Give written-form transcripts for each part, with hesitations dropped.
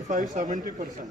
65-70%।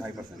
5%।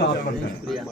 7%।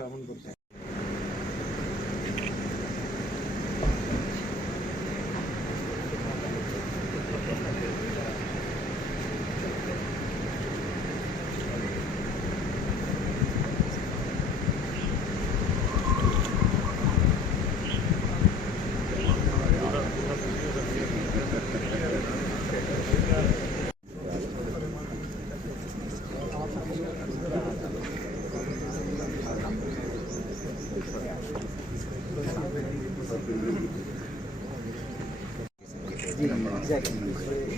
7%।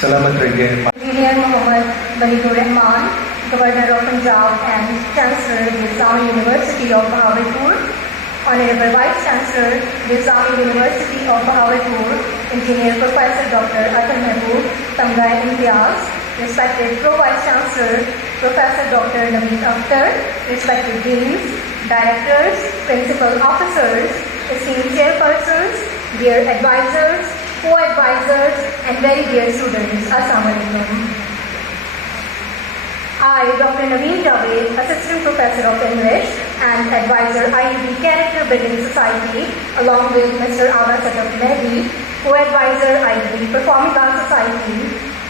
سلامت رہیے. Engineer Mohammad Balidur Rahman, Governor of Punjab and Chancellor, Nizami University of Bahawalpur, Honorable Vice Chancellor, Nizami University of Bahawalpur, Engineer Professor Dr. Atal Mehboob Tamgai Imtiaz, respected Pro-Vice Chancellor, Professor Dr. Naveed Akhtar, respected Deans, Directors, Principal Officers, esteemed Chairpersons, dear advisors, co-advisors, and very dear students, Assalamu alaikum. I, Dr. Naveen Javed, Assistant Professor of English and Advisor, IUB Character Building Society, along with Mr. Aga Sadaf Mehdi, Co-Advisor, IUB Performing Arts Society,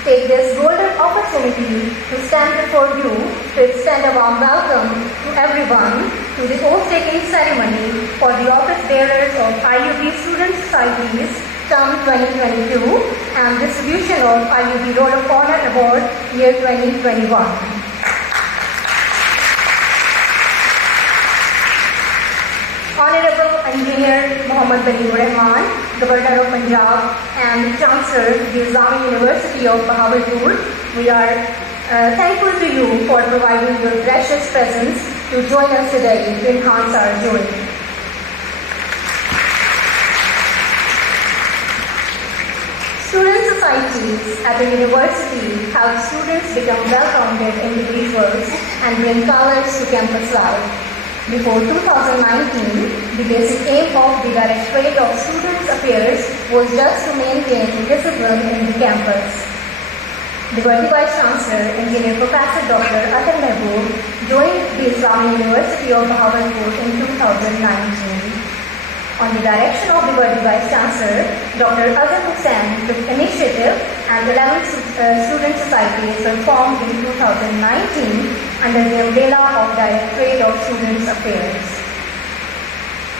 take this golden opportunity to stand before you to extend a warm welcome to everyone to the oath-taking ceremony for the office bearers of IUB Student Societies Term 2022 and distribution of IUB Roll of Honor Award year 2021. Honorable Engineer Mohammad Balidur Rahman, Governor of Punjab and Chancellor, Nizami University of Bahawalpur, we are thankful to you for providing your gracious presence to join us today to enhance our joy. Student societies at the university help students become well-rounded individuals and bring colors to campus life. Before 2019, the basic aim of the Directorate of Students' Affairs was just to maintain discipline in the campus. The Worthy Vice Chancellor, Engineer Professor Dr. Atal Mehboob, joined the Islamic University of Bahawalpur in 2019. On the direction of the worthy Vice Chancellor, Dr. Azhar Hussain took initiative and 11 student societies were formed in 2019 under the umbrella of Directorate of Students' Affairs.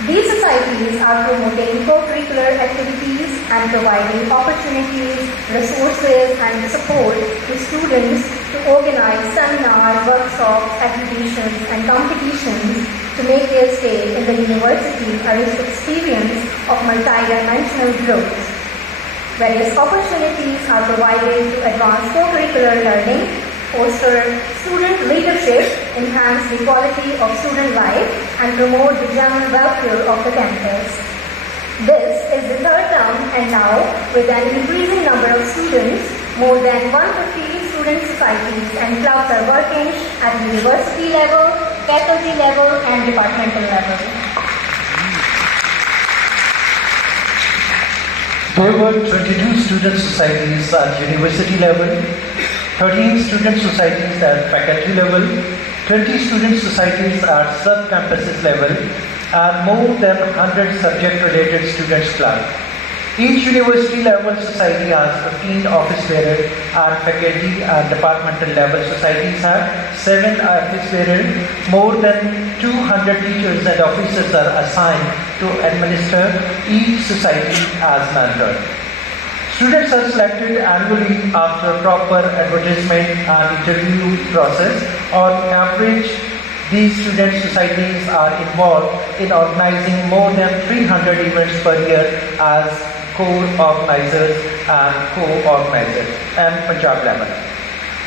These societies are promoting co-curricular activities and providing opportunities, resources and support to students to organize seminars, workshops, exhibitions and competitions to make their stay in the university a rich experience of multi-dimensional growth. Various opportunities are provided to advance co-curricular learning, foster student leadership, enhance the quality of student life, and promote the general welfare of the campus. This is the third term, and now, with an increasing number of students, more than 150 student societies and clubs are working at the university level, faculty level, and departmental level. There were 22 student societies at university level, 13 student societies at faculty level, 20 student societies at sub-campuses level, and more than 100 subject-related students clubs. Each university level society has 15 office bearers, and faculty and departmental level societies have 7 office bearers. More than 200 teachers and officers are assigned to administer each society as mentor. Students are selected annually after proper advertisement and interview process. On average, these student societies are involved in organizing more than 300 events per year as co-organizers and co-organizers and Punjab level,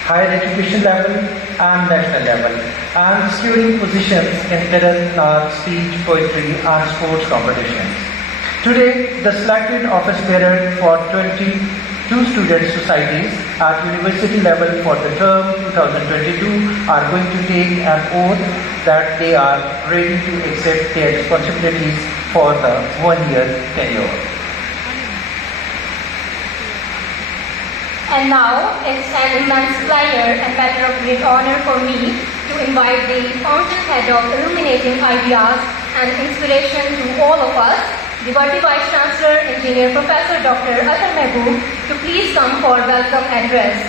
higher education level and national level, and securing positions in career, art, speech, poetry and sports competitions. Today, the selected office bearer for 22 student societies at university level for the term 2022 are going to take an oath that they are ready to accept their responsibilities for the 1-year tenure. And now, it's an immense pleasure and matter of great honor for me to invite the fountainhead of illuminating ideas and inspiration to all of us, the worthy Vice Chancellor, Engineer Professor Dr. Athar Mehboob, to please come for welcome address.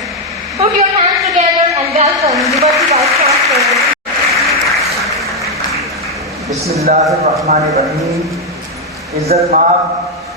Put your hands together and welcome the worthy Vice Chancellor. Bismillahirrahmanirrahim. Izzat Maab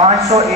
500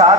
7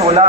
16,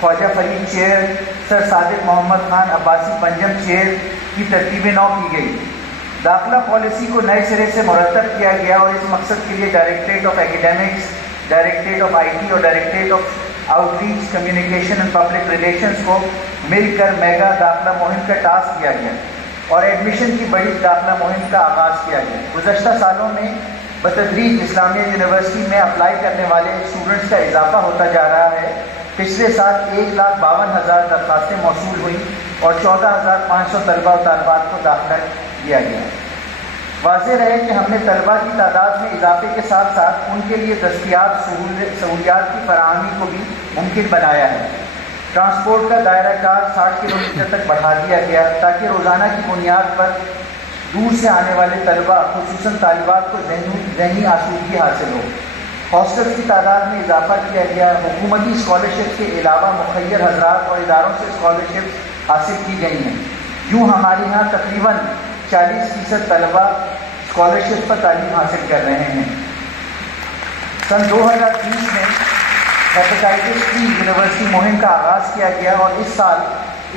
Khwaja Farid chair, sir Sadiq Muhammad Khan Abbasi Panjim chair کی ترتیب نو کی گئی۔ داخلہ policy کو نئے سرے سے مرتب کیا گیا اور اس مقصد کے لیے directorate of academics, directorate of IT اور directorate of outreach communication and public relations کو مل کر میگا داخلہ مہم کا ٹاسک دیا گیا اور ایڈمیشن کی بڑی داخلہ مہم کا آغاز کیا گیا۔ گزشتہ سالوں میں بتدریج اسلامیہ یونیورسٹی میں اپلائی کرنے والے اسٹوڈنٹس کا اضافہ ہوتا جا رہا ہے۔ پچھلے سال 1,52,000 درخواستیں موصول ہوئیں اور 14,500 طلبہ و طالبات کو داخلہ دیا گیا۔ واضح رہے کہ ہم نے طلبہ کی تعداد میں اضافے کے ساتھ ساتھ ان کے لیے دستیاب سہولیات کی فراہمی کو بھی ممکن بنایا ہے۔ ٹرانسپورٹ کا دائرہ کار 60 کلومیٹر تک بڑھا دیا گیا تاکہ روزانہ کی بنیاد پر دور سے آنے والے طلبہ خصوصاً طالبات کو ذہنی آسودگی حاصل ہو۔ ہاسٹلس کی تعداد میں اضافہ کیا گیا۔ حکومتی اسکالرشپ کے علاوہ مخیر حضرات اور اداروں سے اسکالرشپ حاصل کی گئی ہیں۔ یوں ہمارے یہاں تقریباً 40% طلبہ اسکالرشپ پر تعلیم حاصل کر رہے ہیں۔ سن 2020 میں ہیپاٹائٹس فری یونیورسٹی مہم کا آغاز کیا گیا اور اس سال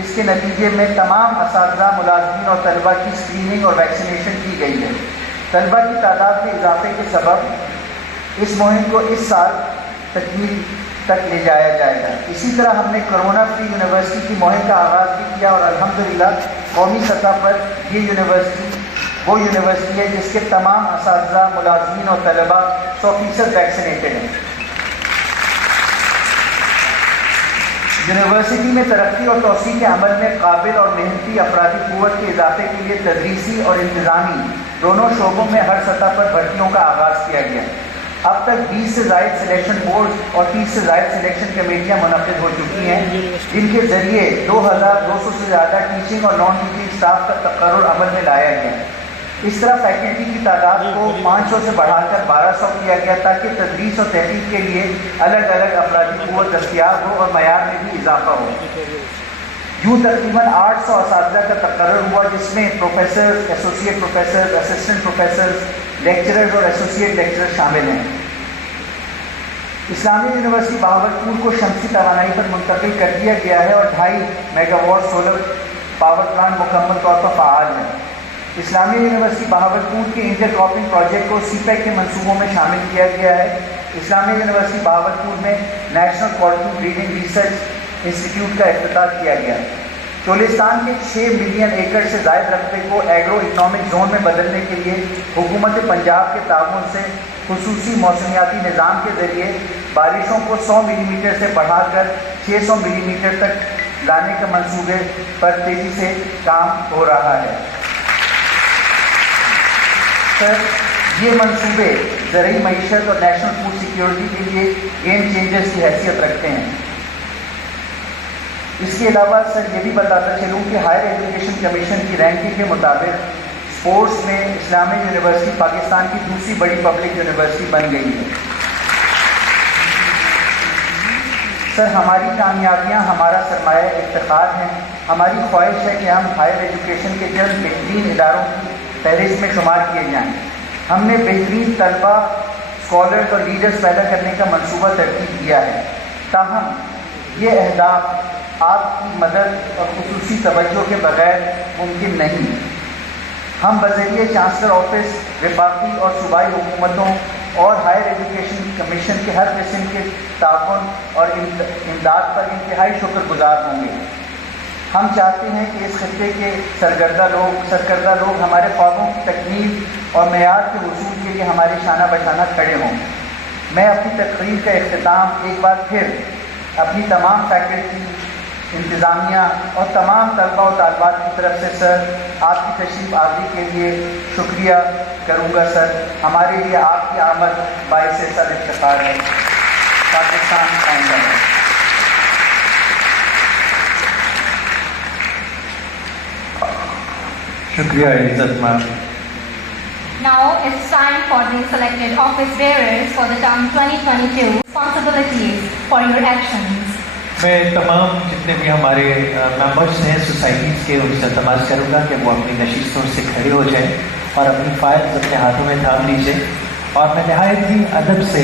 اس کے نتیجے میں تمام اساتذہ، ملازمین اور طلبہ کی اسکریننگ اور ویکسینیشن کی گئی ہے۔ طلبہ کی تعداد میں اضافے کے سبب اس مہم کو اس سال تکمیل تک لے جایا جائے گا۔ اسی طرح ہم نے کرونا فری یونیورسٹی کی مہم کا آغاز بھی کیا اور الحمدللہ قومی سطح پر یہ یونیورسٹی وہ یونیورسٹی ہے جس کے تمام اساتذہ، ملازمین اور طلبہ 100% ویکسینیٹڈ ہیں۔ یونیورسٹی میں ترقی اور توسیع کے عمل میں قابل اور محنتی افرادی قوت کے اضافے کے لیے تدریسی اور انتظامی دونوں شعبوں میں ہر سطح پر بھرتیوں کا آغاز کیا گیا۔ اب تک 20 سے زائد سلیکشن بورڈ اور 30 سے زائد سلیکشن کمیٹیاں منعقد ہو چکی ہیں جن کے ذریعے 2,200 سے زیادہ ٹیچنگ اور نان ٹیچنگ اسٹاف کا تقرر عمل میں لایا گیا۔ اس طرح فیکلٹی کی تعداد کو 500 سے بڑھا کر 1200 کیا گیا تاکہ تدریس اور تحقیق کے لیے الگ الگ افرادی قوت دستیاب ہو اور معیار میں بھی اضافہ ہو۔ یوں تقریباً 800 اساتذہ کا تقرر ہوا جس میں professors, associate professors, assistant professors, lecturers اور ایسوسیٹ لیکچرر شامل ہیں۔ اسلامیہ یونیورسٹی بہاولپور کو شمسی توانائی پر منتقل کر دیا گیا ہے اور 2.5 megawatt solar power plant مکمل طور پر فعال ہے۔ اسلامیہ یونیورسٹی بہاولپور کے انٹر کراپنگ پروجیکٹ کو سی پیک کے منصوبوں میں شامل کیا گیا ہے۔ اسلامیہ یونیورسٹی بہاولپور میں national quality breeding research institute کا افتتاح کیا گیا۔ چولستان کے 6 ملین ایکڑ سے زائد رقبے کو ایگرو اکنامک زون میں بدلنے کے لیے حکومت پنجاب کے تعاون سے خصوصی موسمیاتی نظام کے ذریعے بارشوں کو 100 ملی میٹر سے بڑھا کر 600 ملی میٹر تک لانے کے منصوبے پر تیزی سے کام ہو رہا ہے۔ سر، یہ منصوبے زرعی معیشت اور نیشنل فوڈ سیکیورٹی کے لیے گیم چینجرز کی حیثیت رکھتے ہیں۔ اس کے علاوہ سر یہ بھی بتاتا چلوں کہ ہائر ایجوکیشن کمیشن کی رینکنگ کے مطابق اسپورٹس میں اسلامیہ یونیورسٹی پاکستان کی دوسری بڑی پبلک یونیورسٹی بن گئی ہے۔ سر، ہماری کامیابیاں ہمارا سرمایہ افتخار ہیں۔ ہماری خواہش ہے کہ ہم ہائر ایجوکیشن کے جلد بہترین اداروں کی فہرست میں شمار کیے جائیں۔ ہم نے بہترین طلبہ، اسکالرز اور لیڈرز پیدا کرنے کا منصوبہ ترتیب کیا ہے۔ تاہم یہ اہداف آپ کی مدد اور خصوصی توجہ کے بغیر ممکن نہیں۔ ہم بذریعہ چانسلر آفس، وفاقی اور صوبائی حکومتوں اور ہائر ایجوکیشن کمیشن کے ہر قسم کے تعاون اور امداد پر انتہائی شکر گزار ہوں گے۔ ہم چاہتے ہیں کہ اس خطے کے سرکردہ لوگ ہمارے خوابوں کی تکمیل اور معیار کے حصول کے لیے ہمارے شانہ بشانہ کھڑے ہوں۔ میں اپنی تقریر کا اختتام ایک بار پھر اپنی تمام فیکلٹی، انتظامیہ اور تمام طلبہ و طالبات کی طرف سے سر آپ کی تشریف آوری کے لیے شکریہ کروں گا۔ سر، ہمارے لیے آپ کی آمد باعث سر افتخار ہے۔ پاکستان آئندہ ہے۔ شکریہ عزت میم۔ Now it's time for the selected office bearers for the term 2022 responsibilities for your actions. میں تمام جتنے بھی ہمارے ممبرس ہیں سوسائٹیز کے ان سے التماس کروں گا کہ وہ اپنی نشستوں سے کھڑے ہو جائیں اور اپنی فائلز اپنے ہاتھوں میں تھام لیجیے اور میں نہایت ہی ادب سے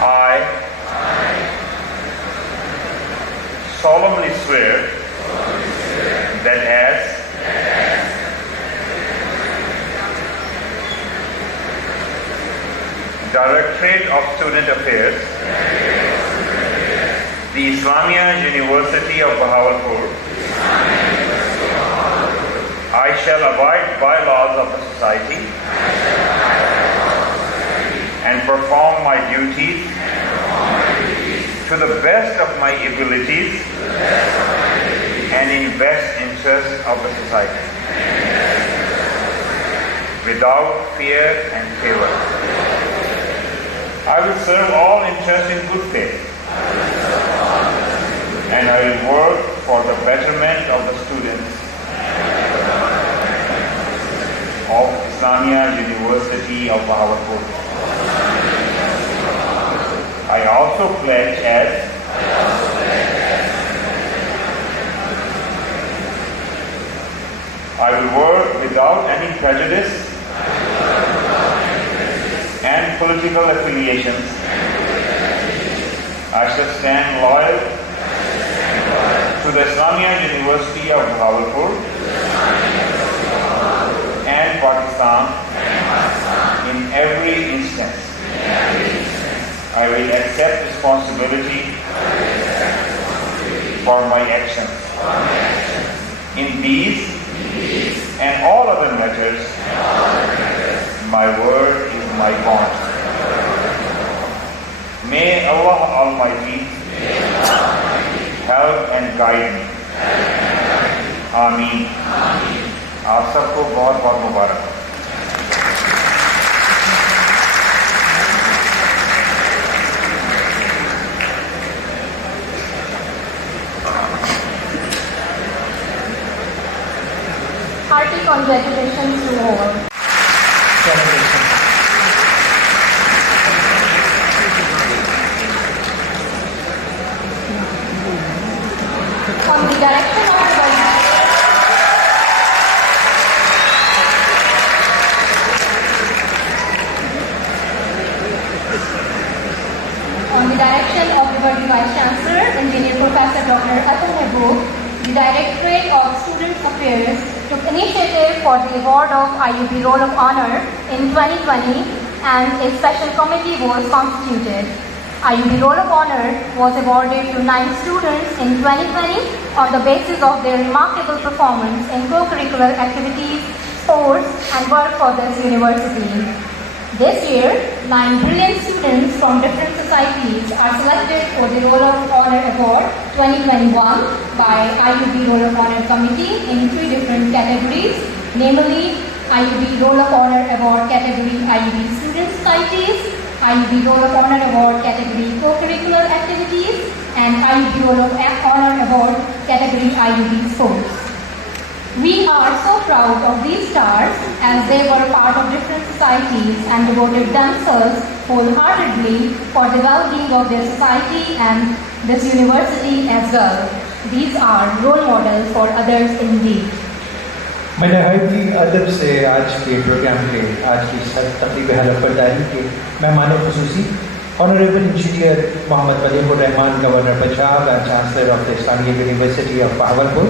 I solemnly swear that as Directorate of Student Affairs, the Islamia University of Bahawalpur, I shall abide by laws of the society and perform my duties to the best of my abilities and in best interest of the society, without fear and favor. I will serve all interests in good faith, and I will work for the betterment of the students of Islamia University of Bahawalpur. I also pledge as I will work without any prejudice and political affiliations. I shall stand loyal to the Islamia University of Bahawalpur and Pakistan in every instance. I will accept responsibility for my actions. In these and all other matters, my word is my bond. May Allah Almighty help and guide me. Ameen. آپ سب کو بہت بہت مبارک ہو. Hearty congratulations to all. On the direction of the Worthy Vice Chancellor, Engineer Professor Dr. Atul Mehboob, the Directorate of Student Affairs took initiative for the award of IUB Roll of Honor in 2020 and a special committee was constituted. IUB Roll of Honor was awarded to 9 students in 2020 on the basis of their remarkable performance in co-curricular activities, sports and work for this university. This year, 9 brilliant students from different societies are selected for the Roll of Honor Award 2021 by IUB Roll of Honor Committee in 3 different categories, namely IUB Roll of Honor Award category IUB Student Societies, IUB Roll of Honor Award category Co-curricular Activities, and IUB Roll of Honor Award category IUB Sports. We are so proud of these stars as they were part of different societies and devoted themselves wholeheartedly for the well-being of their society and this university as well. These are role models for others indeed. میں نہایتی ادب سے آج کے programme کے آج کی تقریب حلف برداری کے مہمان خصوصی honourable engineer Muhammad Malik ur Rehman governor Punjab and chancellor of the Islamic university of Bahawalpur,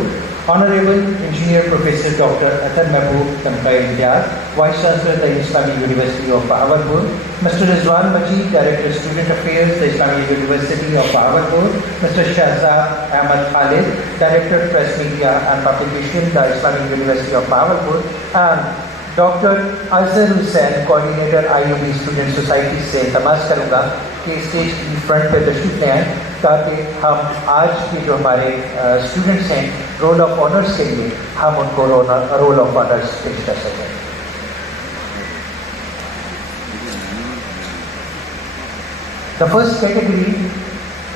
Honorable Engineer Professor Dr. Atul Mehboob Tamkai Imtiaz, Vice Chancellor the Islamic University of Bahawalpur, Mr. Rizwan Majid, Director Student Affairs, the Islamic University of Bahawalpur, Mr. Shahzad Ahmad Khalid, Director Press Media and Publication, the Islamic University of Bahawalpur, and doctor Azhar Hussain coordinator IUB student society سے درخواست کروں گا کہ stage کی front پہ تشریف لے آئیں تاکہ ہم آج کے جو ہمارے اسٹوڈنٹس ہیں رول آف آنرس کے لیے ہم ان کو رول آف آنرس پیش کر سکیں. The first category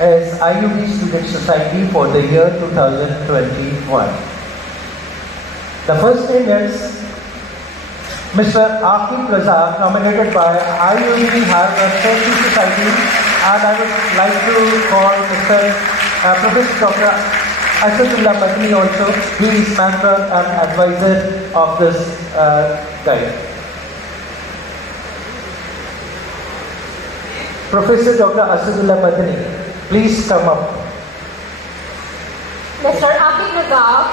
is IUB Student Society for the year 2021. The first name is Mr. Aqib Razak, nominated by IUB Harvard Safety Society, and I would like to call Mr. Professor Dr. Asadullah Madni also. He is member and advisor of this guide. Professor Dr. Asadullah Madni, please come up. Mr. Aqib Razak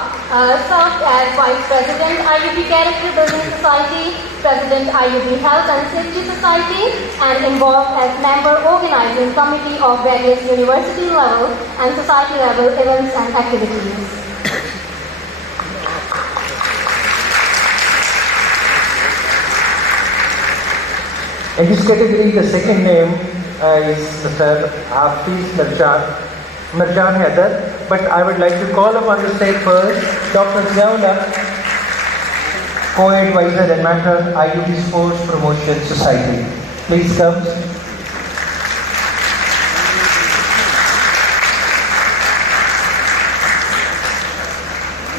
served as Vice President, IUB Character Building Society, President, IUB Health and Safety Society, and involved as member organizing committee of various university level and society level events and activities. In this category, the second name is Mr. Hafiz Mirjan Haider, but I would like to call upon the stage first Dr. Ziaullah, co-advisor and mentor, IUB Sports Promotion Society. Please come.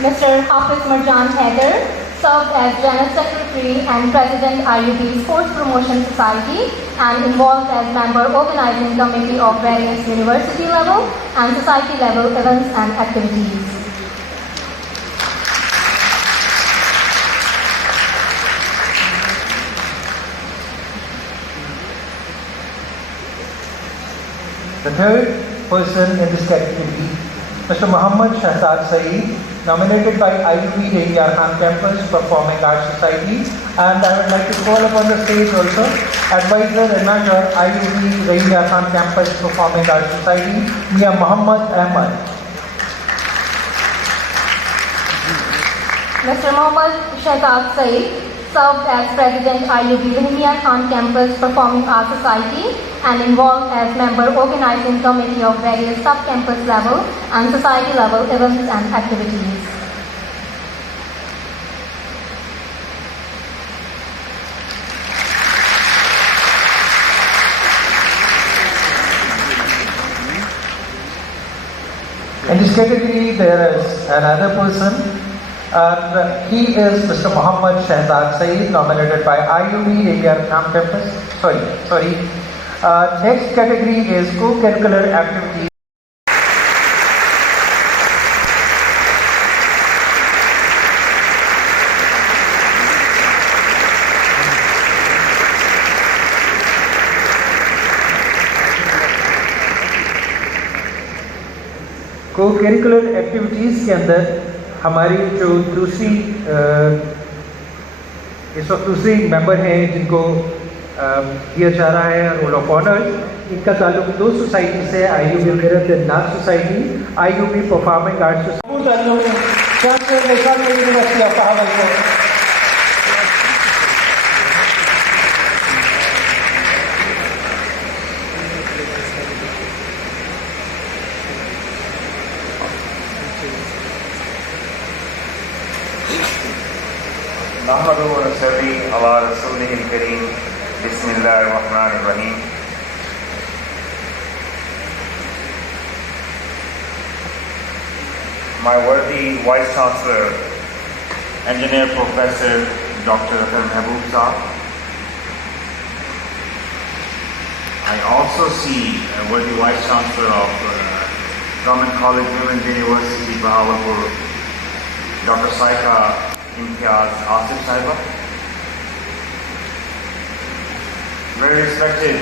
Mr. Hafiz Mirjan Haider served as General Secretary and President, IUB Sports Promotion Society, and involved as member organizing committee of various university level and society level events and activities. The third person in this category, Mr. Muhammad Shahzad Saeed, nominated by IUB Rahim Khan Campus Performing Arts Society, and I would like to call upon the stage also advisor and mentor, IUB Rahim Khan Campus Performing Arts Society, Mia Muhammad Ahmad. Mr. Muhammad Shahzad Saeed served as President, IUB Rahim Khan Campus Performing Arts Society, and involved as member organizing committee of various sub-campus level and society level events and activities. In this category, there is another person, and he is Mr. Muhammad Shahzad Saeed, nominated by IUB Rahim Khan Campus. Sorry. Next category is co-curricular activity. Cocurricular activities کے اندر ہماری جو اس وقت دوسری ممبر ہیں جن کو دیا جا رہا ہے رول آف آنر، ان کا تعلق دو سوسائٹی سے، IUB میرٹ اینڈ ناز society, IUB performing arts university of Bahawalpur. نحمدہ و نصلی علی رسولہ الکریم. بسم اللہ الرحمن الرحیم. My worthy Vice Chancellor, Engineer Professor Dr. Atal Mehboob Saab. I also see worthy Vice Chancellor of Government College Women's University, Bahawalpur, Dr. Saika Imtiaz Asif Saiba. Very respected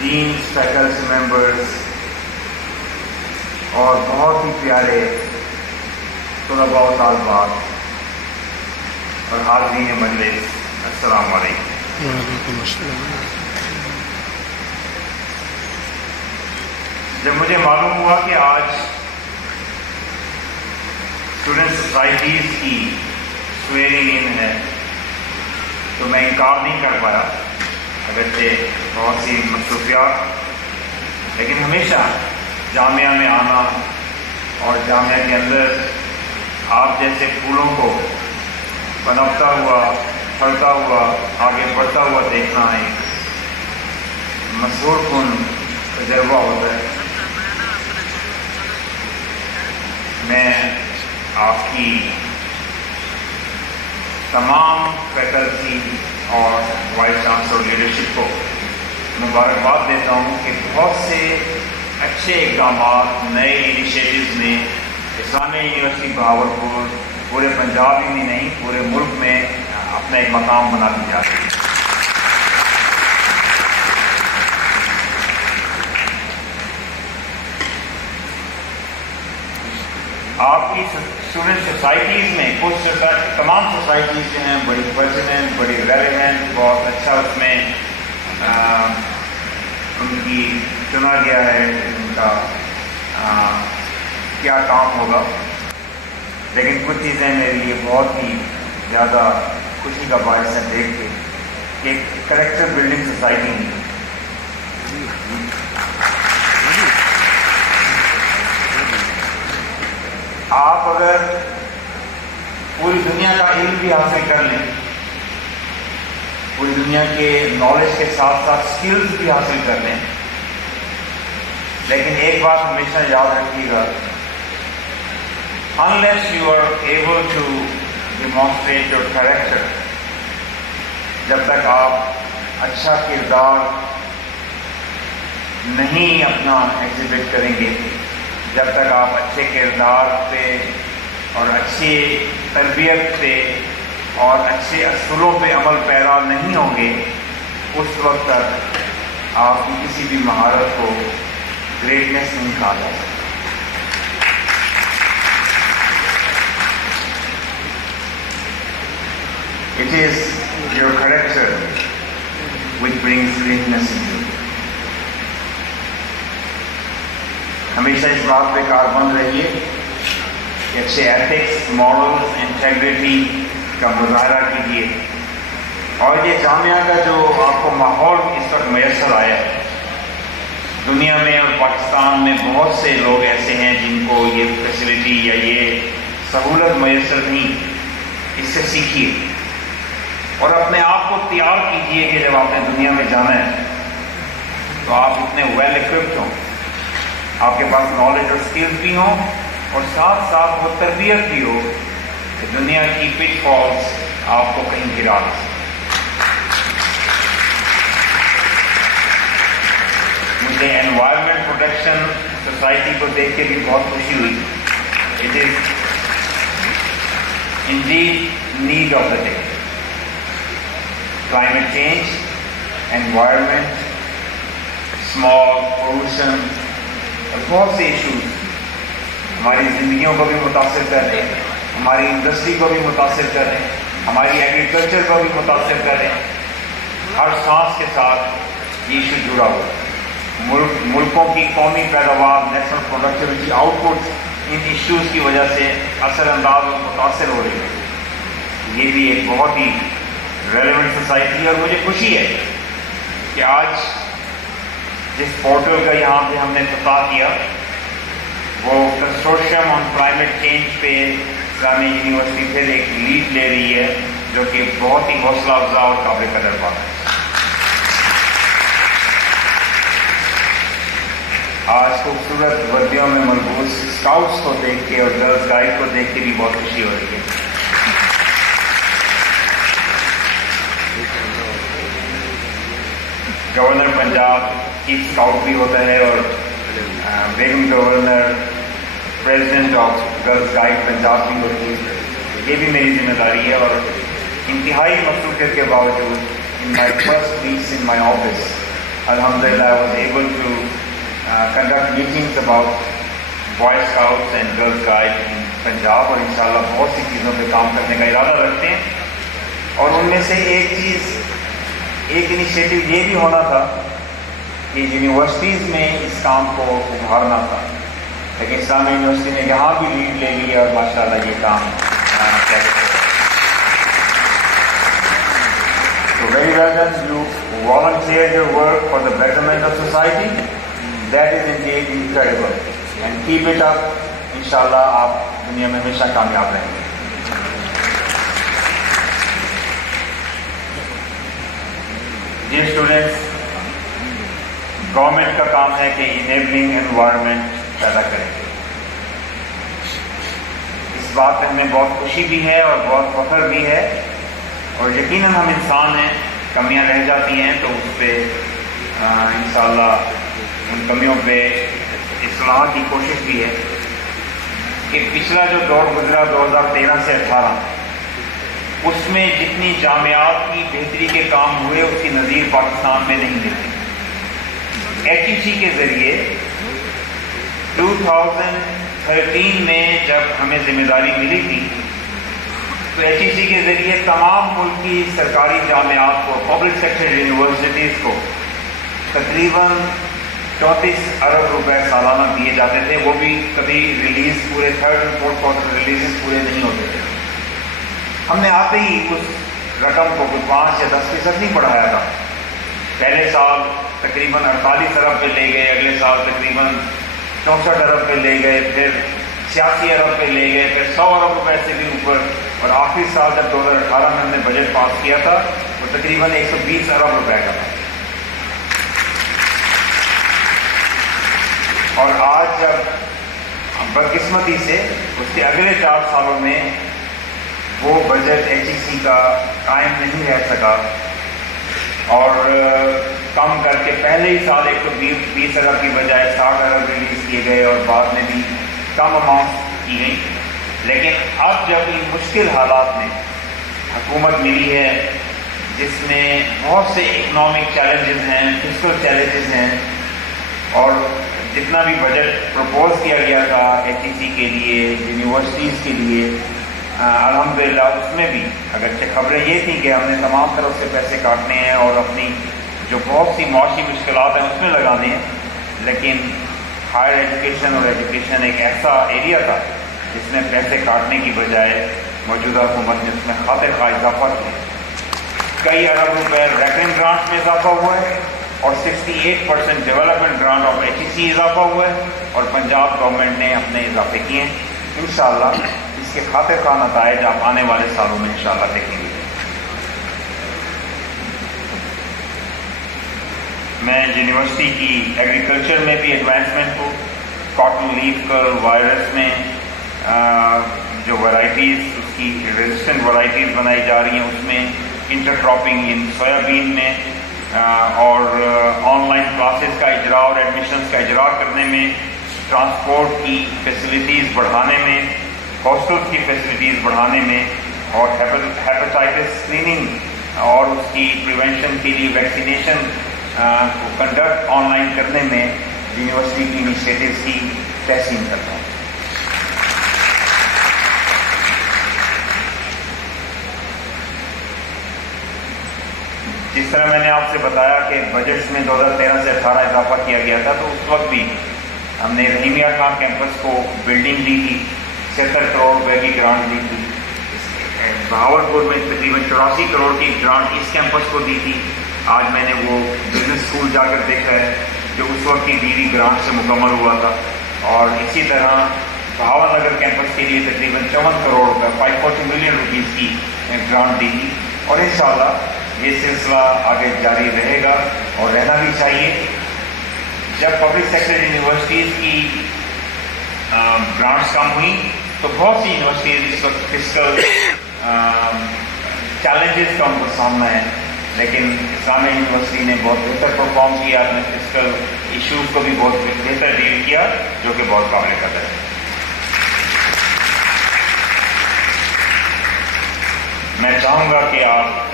deans, faculty members, اور بہت ہی پیارے طلباء و طالبات اور حاضرین مجلس، السلام علیکم. وعلیکم السلام. جب مجھے معلوم ہوا کہ آج اسٹوڈنٹ سوسائٹیز کی سویرنگ ان ہے تو میں انکار نہیں کر پایا، اگرچہ بہت سی مصروفیات، لیکن ہمیشہ جامعہ میں آنا اور جامعہ کے اندر آپ جیسے پھولوں کو بناتا ہوا، پھلتا ہوا، آگے بڑھتا ہوا دیکھنا ایک مسحور کن تجربہ ہوتا ہے۔ میں آپ کی تمام فیکلٹی اور وائس چانسلر لیڈرشپ کو مبارکباد دیتا ہوں کہ بہت سے اچھے اقدامات، نئے انیشیٹوز نے اسلامیہ یونیورسٹی بہاولپور پورے پنجاب ہی میں نہیں پورے ملک میں اپنا ایک مقام بنا دی جا رہی ہے۔ آپ کی اسٹوڈنٹ سوسائٹیز میں کچھ تمام سوسائٹیز جو ہیں بڑی پرسننٹ، بڑی ریلیونٹ، بہت اچھا اس میں ان کی چنا گیا ہے ان کا کیا کام ہوگا، لیکن کچھ چیزیں میرے لیے بہت ہی زیادہ خوشی کا باعث ہے دیکھ کے کہ ایک کریکٹر بلڈنگ سوسائٹی نہیں۔ آپ اگر پوری دنیا کا علم بھی حاصل کر لیں، پوری دنیا کے نالج کے ساتھ ساتھ سکلز بھی حاصل کر لیں، لیکن ایک بات ہمیشہ یاد رکھیے گا، unless you are able to demonstrate your character، جب تک آپ اچھا کردار نہیں اپنا ایگزیبٹ کریں گے، جب تک آپ اچھے کردار پہ اور اچھی تربیت پہ اور اچھے اصولوں پہ عمل پیرا نہیں ہوں گے، اس وقت تک آپ کی کسی بھی مہارت کو گریٹنیس نہیں کہا جا سکتا۔ It is your character which brings greatness in you۔ ہمیشہ اس بات پہ کاربند رہیے کہ اچھے ایتھکس، مورلز، انٹیگریٹی کا مظاہرہ کیجیے، اور یہ جامعہ کا جو آپ کو ماحول اس وقت میسر آیا ہے، دنیا میں اور پاکستان میں بہت سے لوگ ایسے ہیں جن کو یہ فیسلٹی یا یہ سہولت میسر نہیں، اس سے سیکھیے اور اپنے آپ کو تیار کیجیے کہ جب آپ نے دنیا میں جانا ہے تو آپ اتنے ویل ایکوپڈ ہوں، آپ کے پاس نالج اور اسکلز بھی ہوں، اور ساتھ ساتھ وہ تربیت بھی ہو کہ دنیا کی پچ فالز آپ کو کہیں گرا نہ سکے۔ مجھے انوائرمنٹ پروٹیکشن سوسائٹی کو دیکھ کے بھی بہت خوشی ہوئی۔ It is indeed need of the day. Climate change, environment, smog, pollution اور بہت سے ایشوز ہماری زندگیوں کو بھی متاثر کر رہے ہیں، ہماری انڈسٹری کو بھی متاثر کر رہے ہیں، ہماری ایگریکلچر کو بھی متاثر کر رہے ہیں۔ ہر سانس کے ساتھ یہ ایشو جڑا ہوا ہے۔ ملکوں کی قومی پیداوار، نیشنل پروڈکٹیوٹی آؤٹ پٹ ان ایشوز کی وجہ سے اثر انداز اور متاثر ہو رہی ہے۔ یہ بھی ایک بہت ہی ریلیونٹ سوسائٹی ہے، اور مجھے خوشی ہے کہ آج جس پورٹل کا یہاں پہ ہم نے افتتاح کیا وہ کنسورشیم آن کلائمیٹ چینج پہ اسلامیہ یونیورسٹی پھر ایک لیڈ لے رہی ہے، جو کہ بہت ہی حوصلہ افزا اور قابل قدر بات ہے۔ آج خوبصورت وردیوں میں ملبوس اسکاؤٹس کو دیکھ کے اور گرلز گائیڈ کو دیکھ کے بھی بہت خوشی ہو رہی ہے۔ گورنر پنجاب چیف اسکاؤٹ بھی ہوتا ہے، اور بیگم governor president of girls guide Punjab بھی ہوتی ہے۔ یہ بھی میری ذمہ داری ہے، اور انتہائی مصروفیت کے باوجود in my first weeks in my office الحمدللہ I was able to conduct meetings about Boy Scouts and Girl Guides in Punjab, اور انشاءاللہ بہت سی چیزوں پہ کام کرنے کا ارادہ رکھتے ہیں۔ اور ان میں سے ایک انیشیٹو یہ بھی ہونا تھا کہ یونیورسٹیز میں اس کام کو ابھارنا تھا، لیکن اسلامیہ یونیورسٹی نے یہاں بھی لیڈ لے لی اور ماشاءاللہ یہ کام So very well done. You volunteered your work for the betterment of society. That is indeed incredible. And keep it up. Inshallah, آپ دنیا میں ہمیشہ کامیاب رہیں گے. Dear students, گورنمنٹ کا کام ہے کہ انیبلنگ انوائرمنٹ پیدا کریں. اس بات پہ ہمیں بہت خوشی بھی ہے اور بہت فخر بھی ہے, اور یقیناً ہم انسان ہیں, کمیاں رہ جاتی ہیں تو اس پہ انشاءاللہ ان کمیوں پہ اصلاح کی کوشش بھی ہے. کہ پچھلا جو دور گزرا 2013 سے 18, اس میں جتنی جامعات کی بہتری کے کام ہوئے اس کی نظیر پاکستان میں نہیں ملتی. HEC کے ذریعے 2013 میں جب ہمیں ذمہ داری ملی تھی تو HEC کے ذریعے تمام ملک کی سرکاری جامعات کو, پبلک سیکٹر یونیورسٹیز کو تقریباً 34 ارب روپے سالانہ دیے جاتے تھے. وہ بھی کبھی ریلیز پورے 3rd اور 4th کوارٹر ریلیزز پورے نہیں ہوتے تھے. ہم نے آتے ہی اس رقم کو کچھ 5 یا 10% نہیں بڑھایا تھا. پہلے سال تقریباً 48 ارب پہ لے گئے, اگلے سال تقریباً 64 ارب پہ لے گئے, پھر 86 ارب پہ لے گئے, پھر 100 ارب روپے سے بھی اوپر, اور آخری سال جب 2018 میں ہم نے بجٹ پاس کیا تھا وہ تقریباً 120 ارب روپے کا تھا. اور آج جب بدقسمتی سے اس کے اگلے 4 سالوں میں وہ بجٹ HEC کا قائم نہیں رہ سکا, اور کم کر کے پہلے ہی سال 120 ارب کی بجائے 60 ارب ریلیز کیے گئے, اور بعد میں بھی کم اماؤنٹ کی گئی. لیکن اب جب ان مشکل حالات میں حکومت ملی ہے جس میں بہت سے اکنامک چیلنجز ہیں, فسکل چیلنجز ہیں, اور جتنا بھی بجٹ پروپوز کیا گیا تھا HEC کے لیے, یونیورسٹیز کے لیے, الحمدللہ اس میں بھی اگرچہ خبریں یہ تھیں کہ ہم نے تمام طرف سے پیسے کاٹنے ہیں اور اپنی جو بہت سی معاشی مشکلات ہیں اس میں لگانے ہیں, لیکن ہائر ایجوکیشن اور ایجوکیشن ایک ایسا ایریا تھا جس میں پیسے کاٹنے کی بجائے موجودہ حکومت نے اس میں خاطر خواہ اضافہ کیا. کئی ارب روپے ریکرنگ گرانٹ میں اضافہ ہوا ہے, اور 68% ڈیولپمنٹ گرانٹ آف HEC اضافہ ہوا ہے, اور پنجاب گورنمنٹ نے اپنے اضافے کیے ہیں. انشاءاللہ اس کے خاطر خواہ نتائج آپ آنے والے سالوں میں انشاءاللہ دیکھیں گے. میں یونیورسٹی کی ایگریکلچر میں بھی ایڈوانسمنٹ کو, کاٹن لیف کرل وائرس میں جو ورائٹیز, اس کی ریزسٹنٹ ورائٹیز بنائی جا رہی ہیں, اس میں انٹر کراپنگ ان سویابین میں, اور آن لائن کلاسز کا اجرا اور ایڈمیشنز کا اجرا کرنے میں, ٹرانسپورٹ کی فیسلٹیز بڑھانے میں, ہاسٹلس کی فیسلٹیز بڑھانے میں, اور ہیپیٹائٹس اسکریننگ اور اس کی پریونشن کے لیے ویکسینیشن کو کنڈکٹ آن لائن کرنے میں یونیورسٹی کی انیشیٹوز کی تحسین کرتا ہوں. جس طرح میں نے آپ سے بتایا کہ بجٹ میں 2013 سے 18 اضافہ کیا گیا تھا, تو اس وقت بھی ہم نے رحیمیہ خان کیمپس کو بلڈنگ دی تھی, 76 کروڑ روپے کی گرانٹ دی تھی. بہاولپور میں تقریباً 84 کروڑ کی گرانٹ اس کیمپس کو دی تھی. آج میں نے وہ بزنس اسکول جا کر دیکھا ہے جو اس وقت کی دی ہوئی گرانٹ سے مکمل ہوا تھا. اور اسی طرح بہاول نگر کیمپس کے لیے تقریباً 54 کروڑ روپے 540 ملین روپیز کی گرانٹ دی تھی. اور انشاءاللہ یہ سلسلہ آگے جاری رہے گا اور رہنا بھی چاہیے. جب پبلک سیکٹر یونیورسٹیز کی گرانٹس کم ہوئیں تو بہت سی یونیورسٹیز اس وقت فسکل چیلنجز کا ان کو سامنا ہے, لیکن اسلامیہ یونیورسٹی نے بہت بہتر پرفارم کیا, اپنے فسکل ایشوز کو بھی بہت بہتر ڈیل کیا, جو کہ بہت قابل قدر ہے. میں چاہوں گا کہ آپ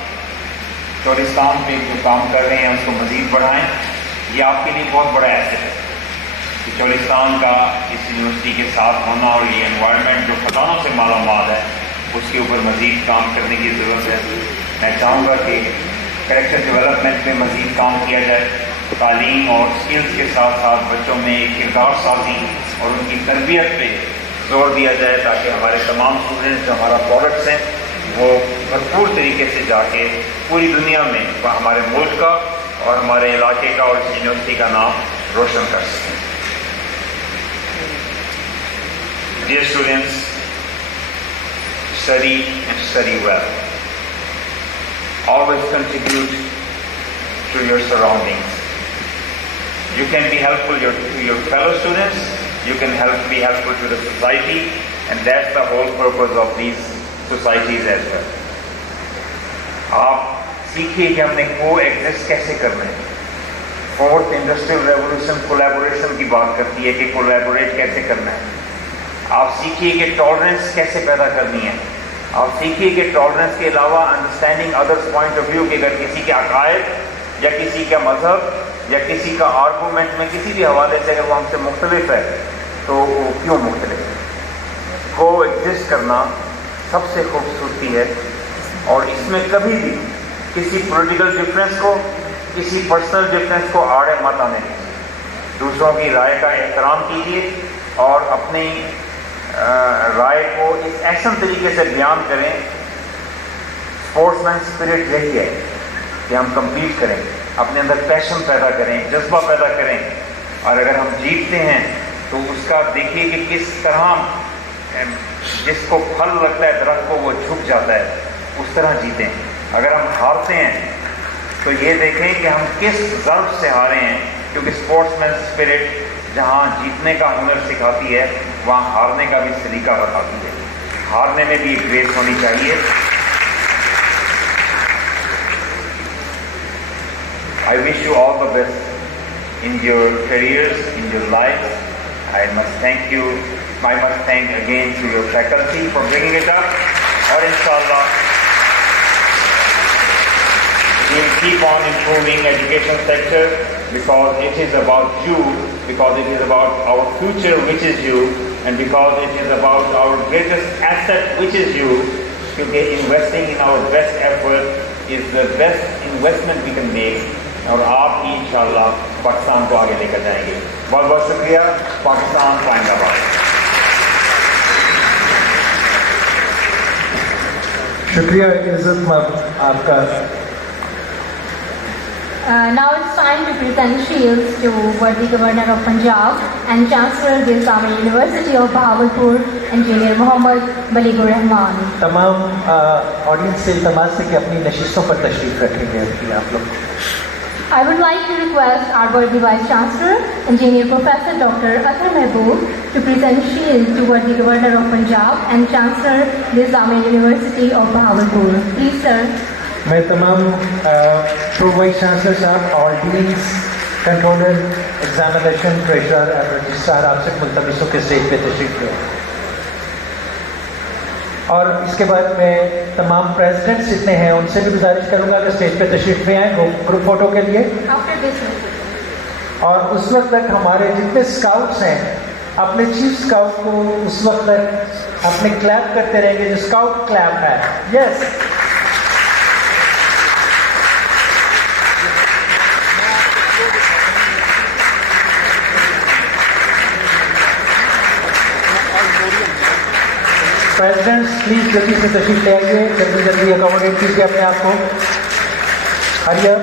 چولستان پہ جو کام کر رہے ہیں اس کو مزید بڑھائیں. یہ آپ کے لیے بہت بڑا ایسٹ ہے کہ چولستان کا اس یونیورسٹی کے ساتھ ہونا, اور یہ انوائرمنٹ جو خزانوں سے مالا مال ہے اس کے اوپر مزید کام کرنے کی ضرورت ہے. میں چاہوں گا کہ کریکٹر ڈیولپمنٹ پہ مزید کام کیا جائے, تعلیم اور اسکلس کے ساتھ ساتھ بچوں میں ایک کردار سازی اور ان کی تربیت پہ زور دیا جائے, تاکہ ہمارے تمام اسٹوڈنٹس جو ہمارا پروڈکٹس ہیں وہ بھرپور طریقے سے جا کے پوری دنیا میں ہمارے ملک کا اور ہمارے علاقے کا اور اس یونیورسٹی کا نام روشن کر سکیں. Dear students, study and study well. Always contribute to your surroundings. You can be helpful to your fellow students, you can be helpful to the society, and that's the whole purpose of these societies as well. آپ سیکھیے کہ ہم نے کو exist کیسے کرنا ہے. Fourth industrial revolution collaboration کی بات کرتی ہے کہ کولیبوریٹ کیسے کرنا ہے. آپ سیکھیے کہ ٹالرنس کیسے پیدا کرنی ہے. آپ سیکھیے کہ ٹالرنس کے علاوہ understanding others point of view کہ اگر کسی کے عقائد یا کسی کا مذہب یا کسی کا آرگومنٹ میں کسی بھی حوالے سے اگر وہ ہم سے مختلف ہے تو وہ کیوں مختلف ہے. کو ایگزسٹ کرنا سب سے خوبصورتی ہے اور اس میں کبھی بھی کسی پولیٹیکل ڈفرینس کو کسی پرسنل ڈفرینس کو آڑے مت آنے دیجیے. دوسروں کی رائے کا احترام کیجیے اور اپنی رائے کو اس احسن طریقے سے بیان کریں. اسپورٹس مین اسپرٹ یہی ہے کہ ہم کمپیٹ کریں, اپنے اندر پیشن پیدا کریں, جذبہ پیدا کریں, اور اگر ہم جیتتے ہیں تو اس کا دیکھیے کہ کس طرح جس کو پھل لگتا ہے درخت کو وہ جھک جاتا ہے, اس طرح جیتیں. اگر ہم ہارتے ہیں تو یہ دیکھیں کہ ہم کس ضرب سے ہارے ہیں, کیونکہ اسپورٹس مین اسپرٹ جہاں جیتنے کا ہنر سکھاتی ہے وہاں ہارنے کا بھی سلیقہ بتاتی ہے. ہارنے میں بھی ایک گریس ہونی چاہیے. I wish you all the best in your careers, in your life. I must thank again to your faculty for bringing it up. Or inshallah, we will keep on improving education sector because it is about you, because it is about our future which is you, and because it is about our greatest asset which is you. Because investing in our best effort is the best investment we can make. اور آپ ہی انشاءاللہ پاکستان کو آگے لے کر جائیں گے. بہت بہت شکریہ. پاکستان زندہ باد. شکریہ عزت ماب آپ کا. Now it's time to present shields to worthy Governor of Punjab and Chancellor of the Islamic University of Bahawalpur, Engineer Mohammad Baligur Rahman. تمام آڈینس سے التماس ہے کہ اپنی نشستوں پر تشریف رکھیں گے آپ لوگ. I would like to request our worthy Vice Chancellor, Engineer Professor Dr. Athar Mehboob, to present shield to worthy Governor of Punjab and Chancellor of the Islamic University of Bahawalpur. Please, sir. میں تمام pro vice chancellor صاحب, آل Dennis, controller, examination, ٹریجرر اور registrar آپ سے ملتمس ہوں کہ stage پہ تشریف لیں. اور اس کے بعد میں تمام پریزیڈنٹس جتنے ہیں ان سے بھی گزارش کروں گا کہ اسٹیج پہ تشریف لے آئیں گروپ فوٹو کے لیے. اور اس وقت تک ہمارے جتنے اسکاؤٹس ہیں اپنے چیف اسکاؤٹ کو اس وقت تک اپنے کلیپ کرتے رہیں گے جو اسکاؤٹ کلیپ ہے. یس. پریزیڈنٹس پلیز جلدی سے تشریف لے آئیے, جلدی اکوموڈیٹ کیجیے اپنے آپ کو. ہریہ.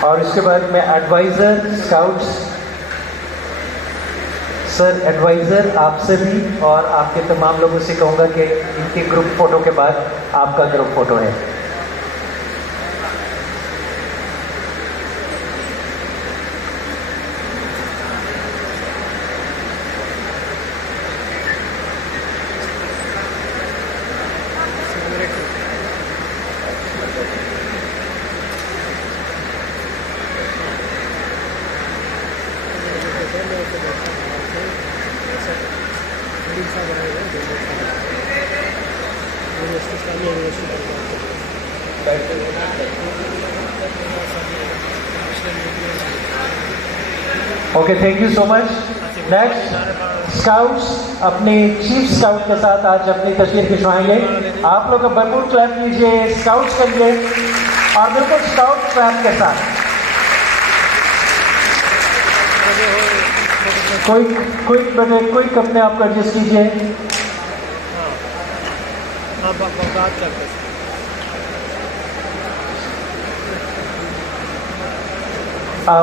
اور اس کے بعد میں ایڈوائزر اسکاؤٹس سر ایڈوائزر آپ سے بھی اور آپ کے تمام لوگوں سے کہوں گا کہ ان کے گروپ فوٹو کے بعد آپ کا گروپ فوٹو ہے. Okay, thank you so much. Next scouts اپنے چیف اسکاؤٹ کے ساتھ آج اپنی تصویر کھنچوائیں گے. آپ لوگ بھرپور کلیپ کیجیے اسکاؤٹس کے لیے اور بالکل اسکاؤٹ کلیپ کے ساتھ. کوئی اپنے آپ کا ایڈجسٹ کیجیے.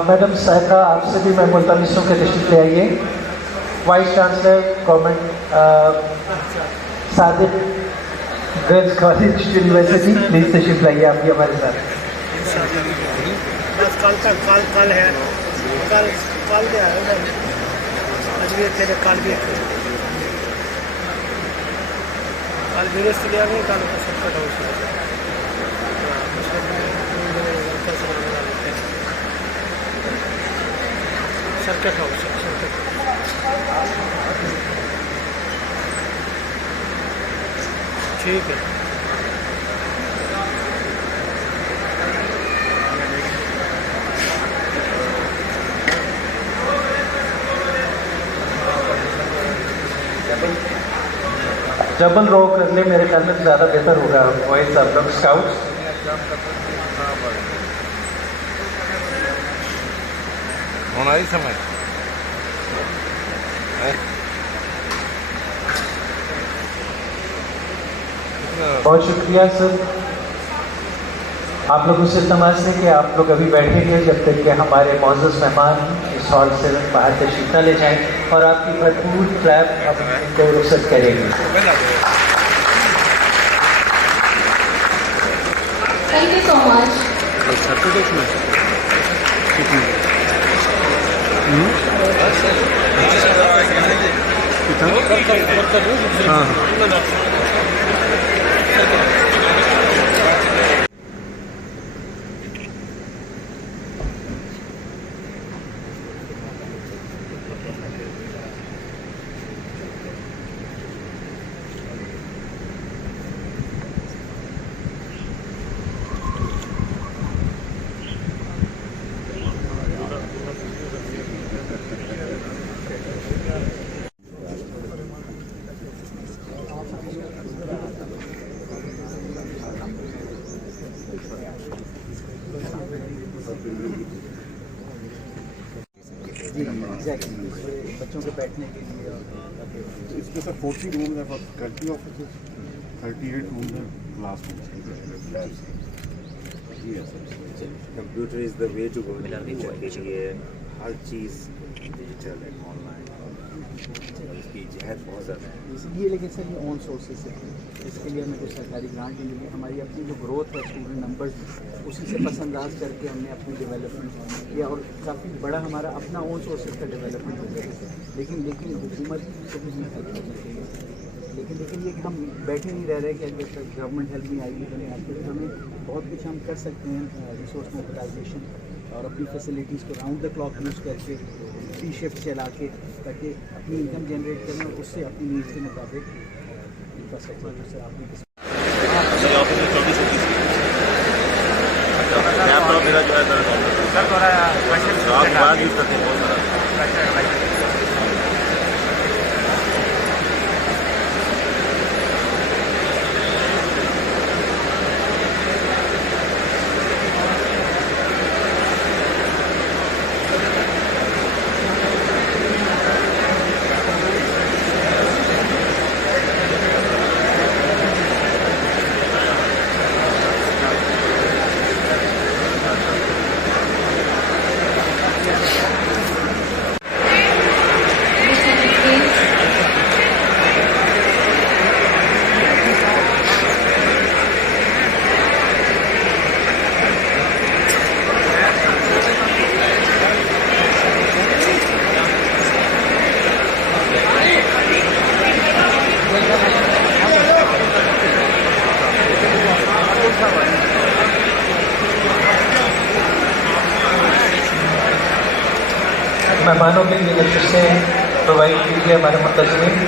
میڈم صاحبہ آپ سے بھی میں ملتمس ہوں کہ تشریف لے آئیے. Vice chancellor government Sadiq girls college university please تشریف لائیے آپ بھی ہمارے ساتھ. بس کل ہے کل دے آئے آج بھی تھے کل بھی تھے کل یونیورسٹی لیا نہیں کل سرکٹ ہاؤس سرکٹ ہاؤس ٹھیک ہے. ڈبل رو کر لیں میرے خیال میں زیادہ بہتر ہوگا. وائس آپ لوگ اسکاؤٹس ہونا ہی سمجھ. بہت شکریہ سر. آپ لوگوں سے التماس ہے کہ آپ لوگ ابھی بیٹھیں گے جب تک کہ ہمارے معزز مہمان اس ہال سے باہر تشریف نہ لے جائیں اور آپ کی بھرپور کلیپ اب ان کو رخصت کریں گے. Thank you so much. بچوں کے بیٹھنے کے لیے. اس میں سر 40 رومز ہیں فار فیکلٹی آفیسز, 38 رومز ہیں class rooms. Computer is the way to go. ہر چیز ڈیجیٹل ہے, آن لائن. اس کی جہت بہت زیادہ ہے یہ. لیکن سر یہ آن سورسز سے اس کے لیے ہمیں کچھ سرکاری گرانٹ نہیں ملی. ہماری اپنی جو گروتھ ہے اسٹوڈنٹ نمبرز اسی سے پس انداز کر کے ہم نے اپنی ڈیولپمنٹ کیا اور کافی بڑا ہمارا اپنا اون سورسز کا ڈیولپمنٹ ہو گیا. لیکن حکومت کو بھی ہیلپ کرنا چاہیے. لیکن یہ کہ ہم بیٹھے نہیں رہ رہے کہ اگر تک گورنمنٹ ہیلپ نہیں آئے گی تو نہیں آتی. ہمیں بہت کچھ ہم کر سکتے ہیں ریسورس موبلائزیشن اور اپنی فیسلٹیز کو راؤنڈ دا کلاک یوز کر کے ٹی شفٹ چلا کے تاکہ اپنی انکم جنریٹ کریں اور اس سے اپنی نیڈس کے مطابق انفراسٹرکچر سے آپ مہمانوں کے لیے نشستیں پرووائڈ کیجیے ہمارے منتظمین.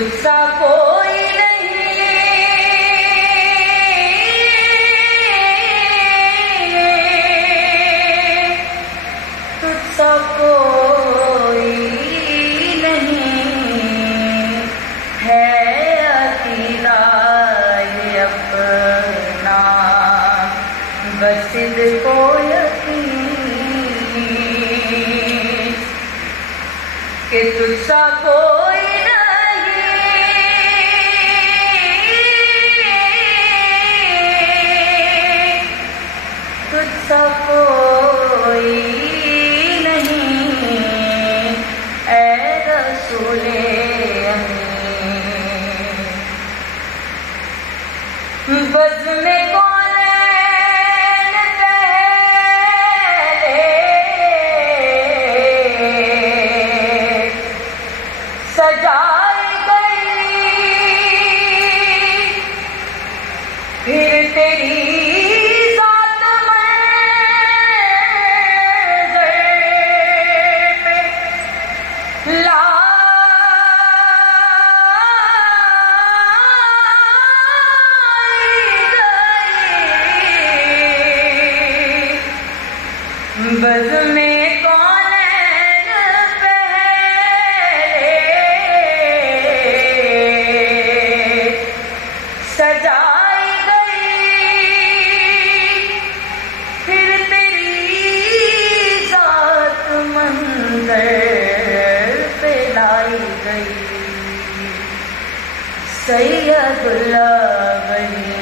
تجھ سا کوئی نہیں تجھ سا کوئی نہیں ہے اکیلا یہ اپنا بس صدق و یقین کہ تجھ سا کوئی نہیں تجھ سا کوئی نہیں اے رسول امین بزم کونین پہلے سجائی گئی پھر تیری ذات منظر پہ بزم کونین پہلے سجائی گئی پھر تیری ذات منظر پہ لائی گئی سید الاولین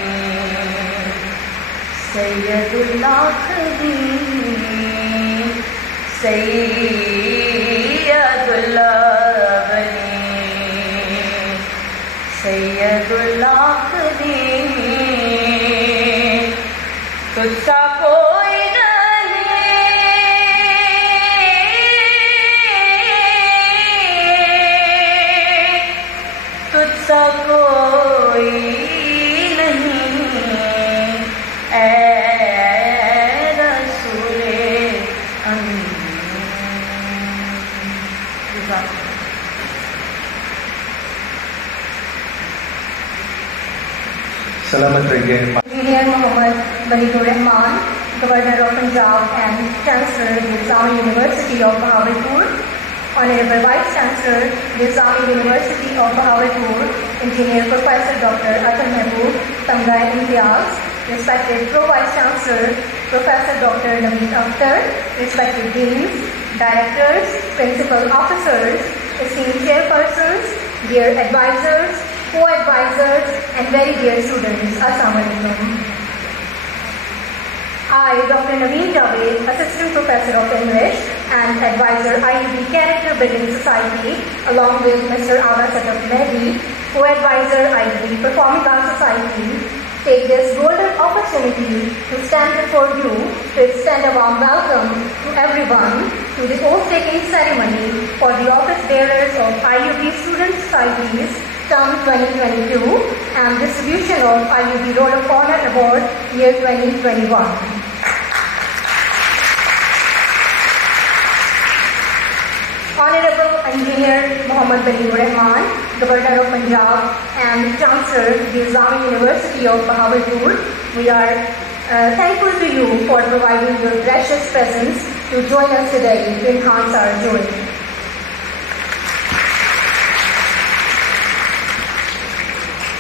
سید الاخرین سید الاولین سید الاخرین تجھ سا کوئی نہیں تجھ سا کوئی نہیں اے رسول امین سلامت رہیے. Engineer Mohammad Waleedur Rahman, Governor of Punjab and Chancellor, the Islamic University of Bahawalpur, Honorable Vice Chancellor, the Islamic University of Bahawalpur, Engineer Professor Dr. Atal Mehboob Tamgai Imtiaz, respected Pro Vice Chancellor, Professor Dr. Naveen Akhtar, respected Deans, Directors, Principal Officers, esteemed Chairpersons, dear Advisors, Co-Advisors, and very dear students, Assalamu Alaikum. I, Dr. Naveen Javed, Assistant Professor of English and Advisor IUB Character Building Society, along with Mr. Aga Sadaf Mehdi, Co-Advisor IUB Performing Arts Society, take this golden opportunity to stand before you to extend a warm welcome to everyone to the oath-taking ceremony for the office bearers of IUB Student Societies Term 2022 and distribution of IUB Roll of Honor Award year 2021. Honorable Engineer Mohammad Waleedur Rahman, Governor of Punjab and Chancellor, the Islamic University of Bahawalpur, we are thankful to you for providing your precious presence to join us today to enhance our joy.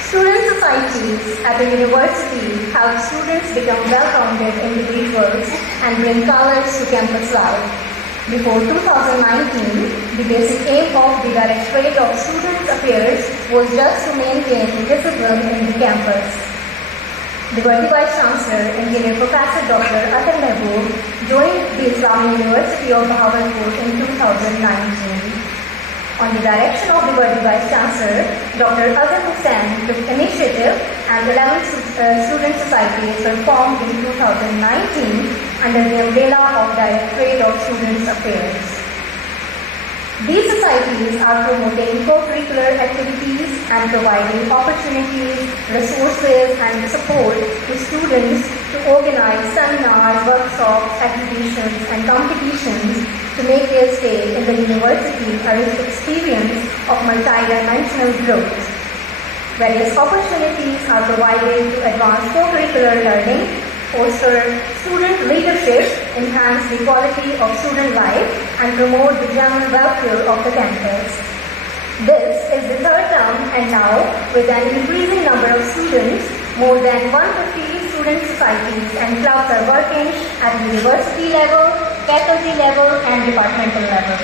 Student societies at the university help students become well-rounded individuals and bring colors to campus life. Before 2019, the basic aim of the Directorate of Students' Affairs was just to maintain discipline in the campus. The worthy Vice Chancellor, Engineer Professor Dr. Atal Mehboob, joined the Islamic University of Bahawalpur in 2019. On the direction of the worthy Vice Chancellor, Dr. Azhar Hussain took initiative and 11 student societies were formed in 2019 under the umbrella of Directorate of Students' Affairs. These societies are promoting co-curricular activities and providing opportunities, resources and support to students to organize seminars, workshops, exhibitions and competitions to make their stay in the university a rich experience of multi-dimensional growth. Various opportunities are provided to advance co-curricular learning, foster student leadership, enhance the quality of student life, and promote the general welfare of the campus. This is the third term, and now, with an increasing number of students, more than 150 student societies and clubs are working at the university level, faculty level, and departmental level.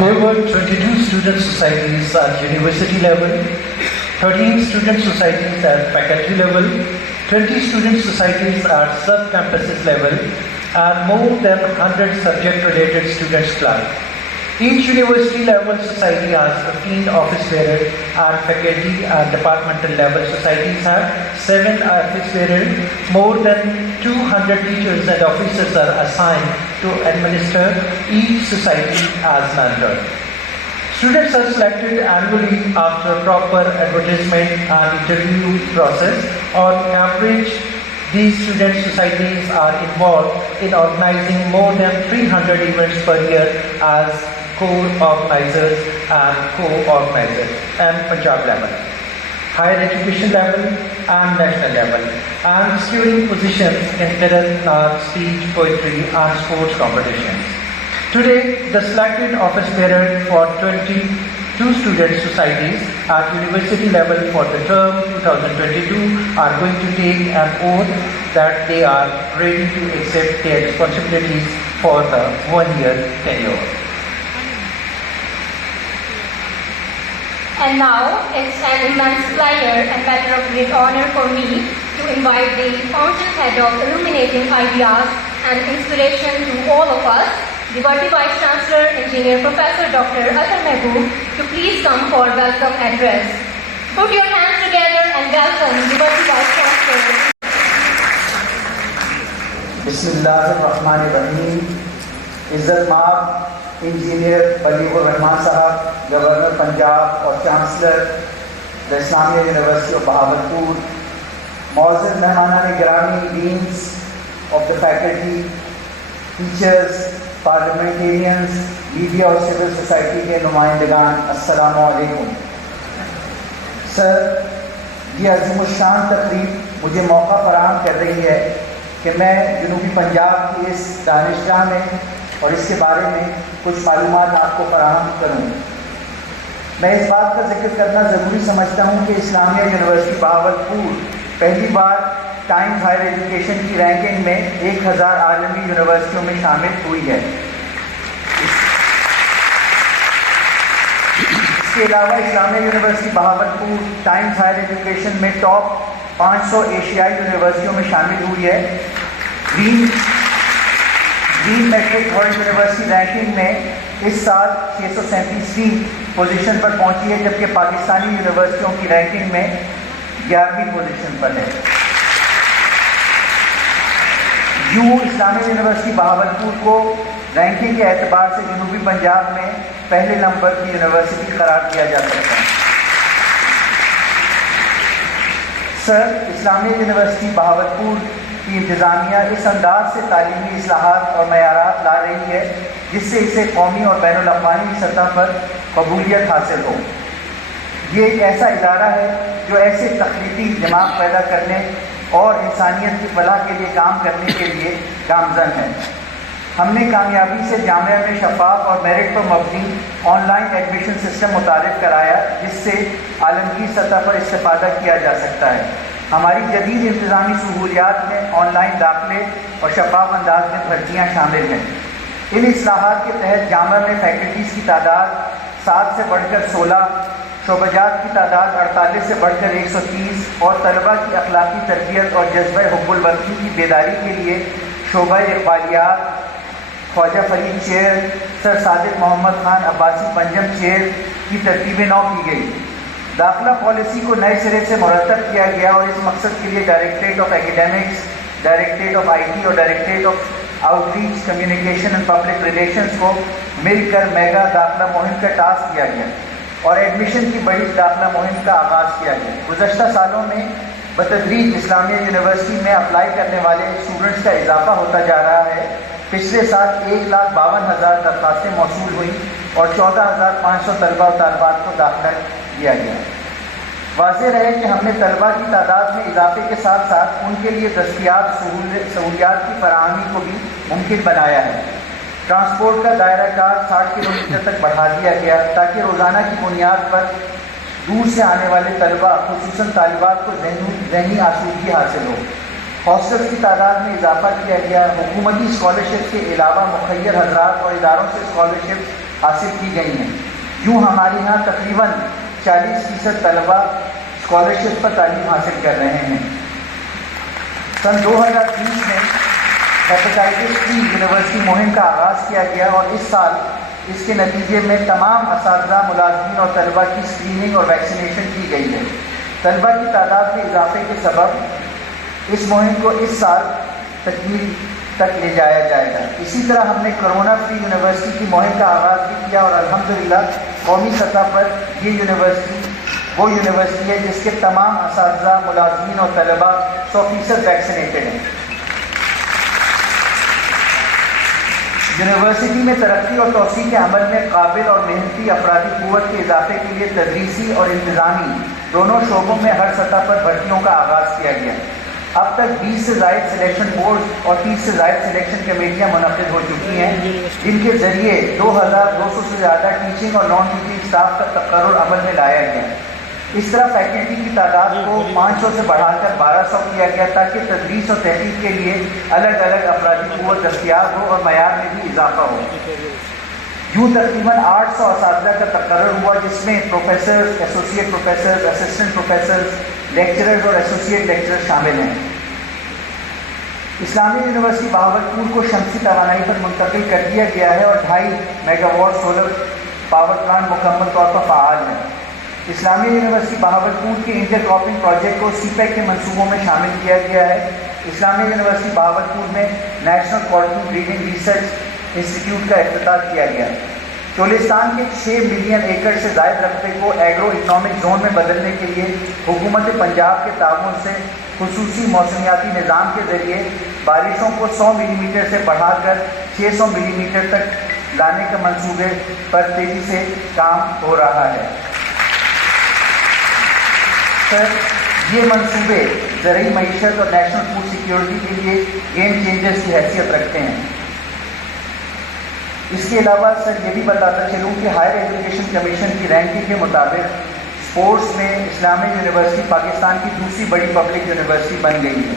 There were 22 student societies at university level, 13 student societies at faculty level, 20 student societies at sub-campuses level, and more than 100 subject-related students clubs. Each university level society has 15 office bearers, and faculty and departmental level societies have 7 office bearers. More than 200 teachers and officers are assigned to administer each society as mentor. Students are selected annually after proper advertisement and interview process. On average, these student societies are involved in organizing more than 300 events per year as co-organizers and co-organizers and Punjab level, higher education level and national level, and securing positions in cadet, speech, poetry and sports competitions. Today, the selected office bearer for 22 student societies at university level for the term 2022 are going to take an oath that they are ready to accept their responsibilities for the 1-year tenure. And now, it's an immense pleasure and matter of great honor for me to invite the fountainhead of illuminating ideas and inspiration to all of us, Deputy Vice Chancellor, Engineer Professor Dr. Atal Mehboob, to please come for welcome address. Put your hands together and welcome Deputy Vice Chancellor. Bismillahirrahmanirrahim. Izzat Maab Engineer Balighur Rahman Sahab, Governor Punjab اور Chancellor the Islamia University of Bahawalpur, معزز مہمانان گرامی, Deans of the faculty, teachers, parliamentarians, media اور civil society کے نمائندگان, السلام علیکم. سر, یہ عظیم الشان تقریب مجھے موقع فراہم کر رہی ہے کہ میں جنوبی پنجاب کی اس دانشگاہ میں اور اس کے بارے میں کچھ معلومات آپ کو فراہم کروں. میں اس بات کا ذکر کرنا ضروری سمجھتا ہوں کہ اسلامیہ یونیورسٹی بہاولپور پہلی بار ٹائمز ہائر ایجوکیشن کی رینکنگ میں 1000 عالمی یونیورسٹیوں میں شامل ہوئی ہے. اس کے علاوہ Islamia university Bahawalpur Times higher education میں ٹاپ 500 ایشیائی یونیورسٹیوں میں شامل ہوئی ہے. Green metric world university ranking میں اس سال 637ویں پوزیشن پر پہنچی ہے, جبکہ پاکستانی یونیورسٹیوں کی رینکنگ میں 11ویں پوزیشن پر ہے. اسلامیہ یونیورسٹی بہاولپور کو رینکنگ کے اعتبار سے جنوبی پنجاب میں پہلے نمبر کی یونیورسٹی قرار دیا جا سکتا ہے. سر, اسلامیہ یونیورسٹی بہاولپور کی انتظامیہ اس انداز سے تعلیمی اصلاحات اور معیارات لا رہی ہے جس سے اسے قومی اور بین الاقوامی سطح پر قبولیت حاصل ہو. یہ ایک ایسا ادارہ ہے جو ایسے تخلیقی دماغ پیدا کرنے اور انسانیت کی فلاح کے لیے کام کرنے کے لیے گامزن ہے. ہم نے کامیابی سے جامعہ میں شفاف اور میرٹ پر مبنی آن لائن ایڈمیشن سسٹم متعارف کرایا جس سے عالمگیر سطح پر استفادہ کیا جا سکتا ہے. ہماری جدید انتظامی سہولیات میں آن لائن داخلے اور شفاف انداز میں بھرتیاں شامل ہیں. ان اصلاحات کے تحت جامعہ میں فیکلٹیز کی تعداد 7 سے بڑھ کر 16, شعبجات کی تعداد 48 سے بڑھ کر 130 اور طلباء کی اخلاقی تربیت اور جذبہ حب الوطنی کی بیداری کے لیے شعبہ اقبالیات, خواجہ فرید چیئر, سر صادق محمد خان عباسی پنجم چیئر کی ترتیب نو کی گئی. داخلہ پالیسی کو نئے سرے سے مرتب کیا گیا اور اس مقصد کے لیے directorate of academics, directorate of IT اور directorate of outreach communication and public relations کو مل کر میگا داخلہ مہم کا ٹاسک دیا گیا اور ایڈمیشن کی بڑی داخلہ مہم کا آغاز کیا گیا. گزشتہ سالوں میں بتدریج اسلامیہ یونیورسٹی میں اپلائی کرنے والے اسٹوڈنٹس کا اضافہ ہوتا جا رہا ہے. پچھلے سال 1,52,000 درخواستیں موصول ہوئیں اور 14,500 طلبہ و طالبات کو داخلہ دیا گیا. واضح رہے کہ ہم نے طلبہ کی تعداد میں اضافے کے ساتھ ساتھ ان کے لیے دستیاب سہولیات کی فراہمی کو بھی ممکن بنایا ہے. ٹرانسپورٹ کا دائرہ کار 60 کلومیٹر تک بڑھا دیا گیا تاکہ روزانہ کی بنیاد پر دور سے آنے والے طلبہ خصوصاً طالبات کو ذہنی آسودگی حاصل ہو. ہاسٹلس کی تعداد میں اضافہ کیا گیا. حکومتی اسکالرشپ کے علاوہ مخیر حضرات اور اداروں سے اسکالرشپ حاصل کی گئی ہیں. یوں ہمارے یہاں تقریباً 40% طلبہ اسکالرشپ پر تعلیم حاصل کر رہے ہیں. سن 2020 میں ہیپاٹائٹس سی یونیورسٹی مہم کا آغاز کیا گیا اور اس سال اس کے نتیجے میں تمام اساتذہ، ملازمین اور طلبہ کی اسکریننگ اور ویکسینیشن کی گئی ہے. طلبہ کی تعداد میں اضافے کے سبب اس مہم کو اس سال تکمیل تک لے جایا جائے گا. اسی طرح ہم نے کرونا فری یونیورسٹی کی مہم کا آغاز بھی کیا اور الحمدللہ قومی سطح پر یہ یونیورسٹی وہ یونیورسٹی ہے جس کے تمام اساتذہ، ملازمین اور طلبہ 100% ویکسینیٹڈ ہیں. یونیورسٹی میں ترقی اور توسیع کے عمل میں قابل اور محنتی افرادی قوت کے اضافے کے لیے تدریسی اور انتظامی دونوں شعبوں میں ہر سطح پر بھرتیوں کا آغاز کیا گیا. اب تک 20 سے زائد سلیکشن بورڈ اور 30 سے زائد سلیکشن کمیٹیاں منعقد ہو چکی ہیں جن کے ذریعے 2,200 سے زیادہ ٹیچنگ اور نان ٹیچنگ اسٹاف کا تقرر عمل میں لایا گیا. اس طرح فیکلٹی کی تعداد کو 500 سے بڑھا کر 1200 کیا گیا تاکہ تدریس اور تحقیق کے لیے الگ الگ افرادی قوت دستیاب ہو اور معیار میں بھی اضافہ ہو. یوں تقریباً 800 اساتذہ کا تقرر ہوا جس میں professors, associate professors, assistant professors, lecturers اور ایسوسیٹ لیکچررز شامل ہیں. اسلامیہ یونیورسٹی بہاولپور کو شمسی توانائی پر منتقل کر دیا گیا ہے اور 2.5 megawatt solar power plant مکمل طور پر فعال ہے. اسلامیہ یونیورسٹی بہاولپور کے انٹر کراپنگ پروجیکٹ کو سی پیک کے منصوبوں میں شامل کیا گیا ہے. اسلامیہ یونیورسٹی بہاولپور میں national cotton breeding research institute کا افتتاح کیا گیا. چولستان کے 6 ملین ایکڑ سے زائد رقبے کو ایگرو اکنامک زون میں بدلنے کے لیے حکومت پنجاب کے تعاون سے خصوصی موسمیاتی نظام کے ذریعے بارشوں کو 100 ملی میٹر سے بڑھا کر 600 ملی میٹر تک لانے کے منصوبے پر تیزی سے کام ہو رہا ہے. سر، یہ منصوبے زرعی معیشت اور نیشنل فوڈ سیکیورٹی کے لیے گیم چینجرز کی حیثیت رکھتے ہیں. اس کے علاوہ سر یہ بھی بتاتا چلوں کہ ہائر ایجوکیشن کمیشن کی رینکنگ کے مطابق اسپورٹس میں اسلامیہ یونیورسٹی پاکستان کی دوسری بڑی پبلک یونیورسٹی بن گئی ہے.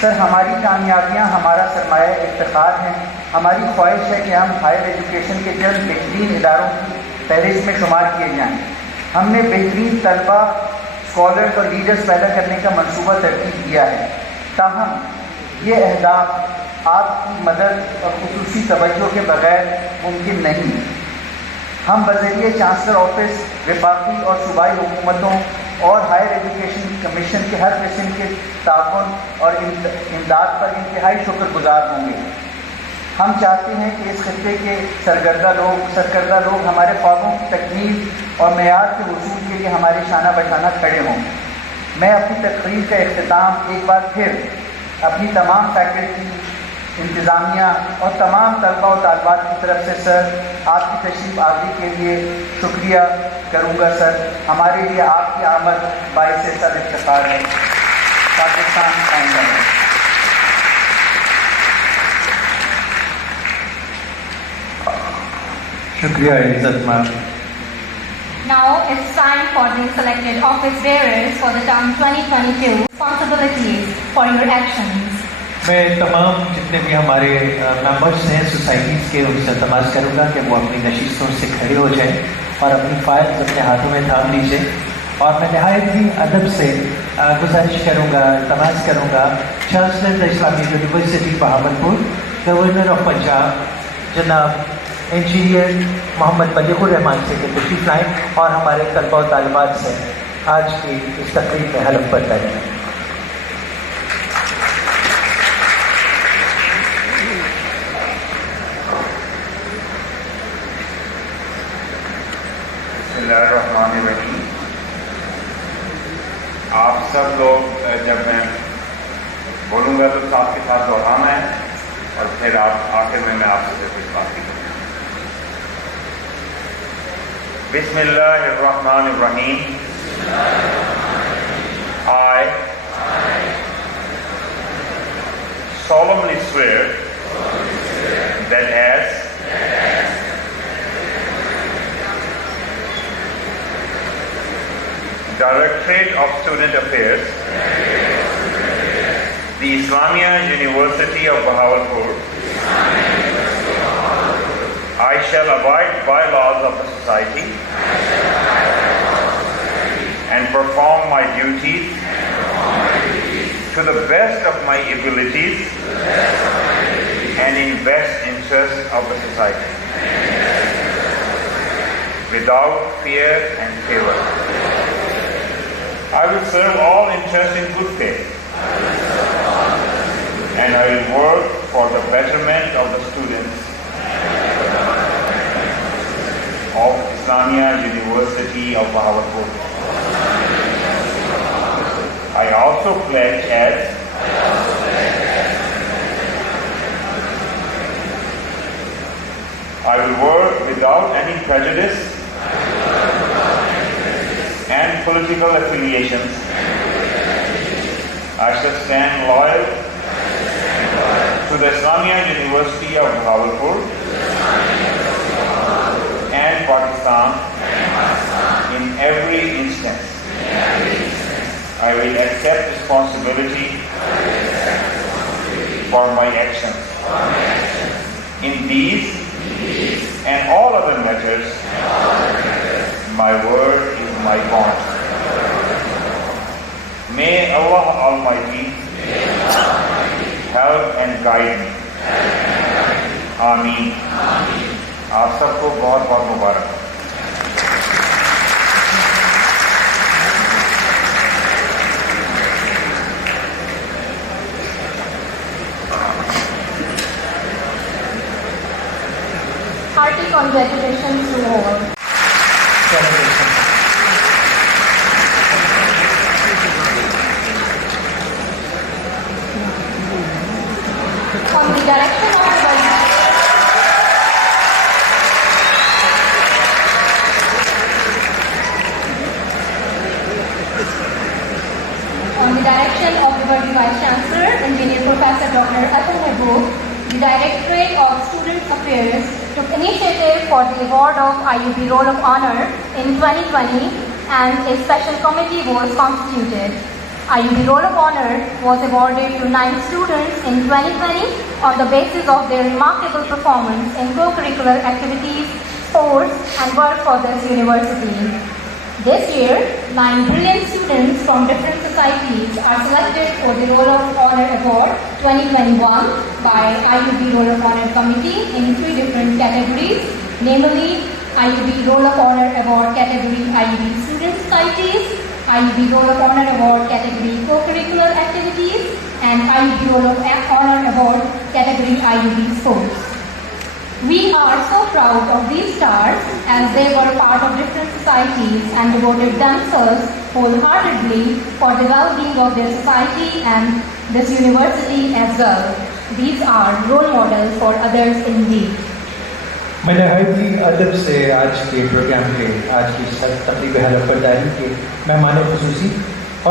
سر، ہماری کامیابیاں ہمارا سرمایہ افتخار ہیں. ہماری خواہش ہے کہ ہم ہائر ایجوکیشن کے جلد بہترین اداروں کی فہرست میں شمار کیے جائیں. ہم نے بہترین طلبہ، اسکالرز اور لیڈرز پیدا کرنے کا منصوبہ ترتیب کیا ہے. تاہم یہ اہداف آپ کی مدد اور خصوصی توجہ کے بغیر ممکن نہیں. ہم بذریعہ چانسلر آفس، وفاقی اور صوبائی حکومتوں اور ہائر ایجوکیشن کمیشن کے ہر قسم کے تعاون اور امداد پر انتہائی شکر گزار ہوں گے. ہم چاہتے ہیں کہ اس خطے کے سرکردہ لوگ ہمارے خوابوں کی تکمیل اور معیار کے حصول کے لیے ہمارے شانہ بشانہ کھڑے ہوں. میں اپنی تقریر کا اختتام ایک بار پھر اپنی تمام فیکلٹی، انتظامیہ اور تمام طلبہ و طالبات کی طرف سے سر آپ کی تشریف آوری کے لیے شکریہ کروں گا. سر، ہمارے لیے آپ کی آمد باعث سر افتخار ہے. پاکستان آئندہ ہے. شکریہ عزت میم. Now it's time for the selected office bearers for the term 2022 responsibilities for your actions. میں تمام جتنے بھی ہمارے ممبرس ہیں سوسائٹیز کے ان سے التماس کروں گا کہ وہ اپنی نشستوں سے کھڑے ہو جائیں اور اپنی فائلز اپنے ہاتھوں میں تھام لیجیے. اور میں نہایت ہی ادب سے گزارش کروں گا، التماس کروں گا chancellor Islamia university Bahawalpur, governor of Punjab جناب انجینئر محمد بلیغ الرحمان سے کہ تشریف لائیں اور ہمارے طلبہ و طالبات سے آج کی اس تقریب میں حلف برداری کریں. بسم اللہ الرحمن الرحیم. صاحب کے ساتھ دوہرانا ہے اور پھر آخر میں آپ سے کچھ بات کروں. بسم اللہ الرحمن الرحیم. I solemnly swear that as Directorate of Student Affairs, the Islamia University of Bahawalpur, I shall abide by laws of the society and perform my duties to the best of my abilities and in best interest of the society, without fear and favor. I will serve all interests in good faith, and I will work for the betterment of the students of Islamia University of Bahawalpur. I also pledge as I will work without any prejudice and political affiliations. I shall stand loyal to the Islamia University of Bahawalpur and Pakistan in every instance. I will accept responsibility for my actions. In these and all other matters, my word is my bond. May Allah Almighty help and guide me. Ameen. آپ سب کو بہت بہت مبارک. Hearty congratulations to all. On the direction of the Worthy Vice Chancellor, Engineer Professor Dr. Atal Mehboob, the Directorate of Student Affairs took initiative for the award of IUB Roll of Honor in 2020 and a special committee was constituted. IUB Roll of Honor was awarded to 9 students in 2020 on the basis of their remarkable performance in co-curricular activities, sports and work for this university. This year, 9 brilliant students from different societies are selected for the Roll of Honor Award 2021 by IUB Roll of Honor Committee in 3 different categories, namely IUB Roll of Honor Award category IUB Student Societies, IUB Roll of Honor Award category Co-curricular Activities, and IUB Roll of Honor Award category IUB Sports. We are so proud of these stars as they were part of different societies and devoted themselves wholeheartedly for the well-being of their society and this university as well. These are role models for others indeed. میں نہایتی ادب سے آج کے programme کے آج کی تقریب حلفبرداری کے مہمان خصوصی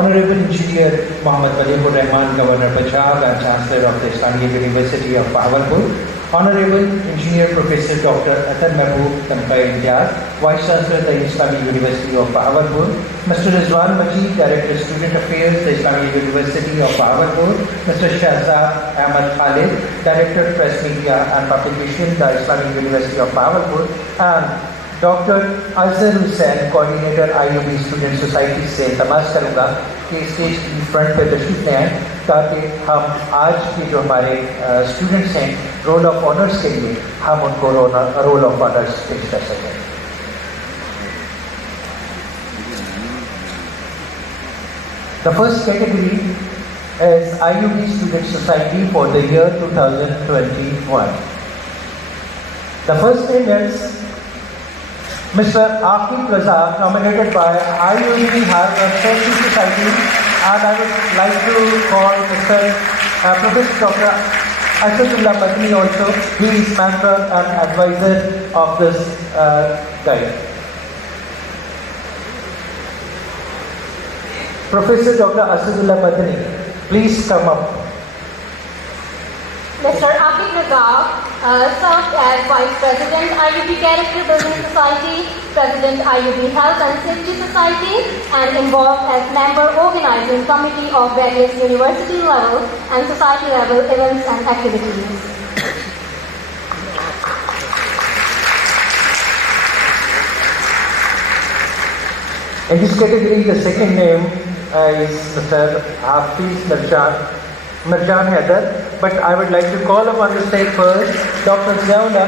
honourable engineer Muhammad Malik ur Rehman governor Punjab and chancellor of the Islamic university of Bahawalpur, Honorable Engineer Professor Dr. Atal Mehboob Tamkai Imtiaz, Vice Chancellor the Islamic University of Bahawalpur, Mr. Rizwan Majid, Director Student Affairs, the Islamic University of Bahawalpur, Mr. Shahzad Ahmad Khalid, Director Press Media and Publication, the Islamic University of Bahawalpur, and Dr. Azhar Hussain, Coordinator IUB Student Society سے تماس کروں گا کہ stage کی front پہ تشریف لے آئیں تاکہ ہم آج کے جو ہمارے اسٹوڈنٹس ہیں رول آف آنرس کے لیے ہم ان کو رول آف آنرس پیش کر سکیں. The first category is IUB Student Society for the year 2021. The first name is Mr. Aqib Raza, nominated by IUB Harvard Social Society, and I would like to call Mr. Professor Dr. Asadullah Madani also, he is mentor and advisor of this guide. Professor Dr. Asadullah Madani, please come up. Mr. Aqib Razak served as Vice President, IUB Character Building Society, President, IUB Health and Safety Society, and involved as member organizing committee of various university level and society level events and activities. In this category, the second name is Mr. Hafiz Mirjan Haider, but I would like to call upon the stage first Dr. Ziaullah,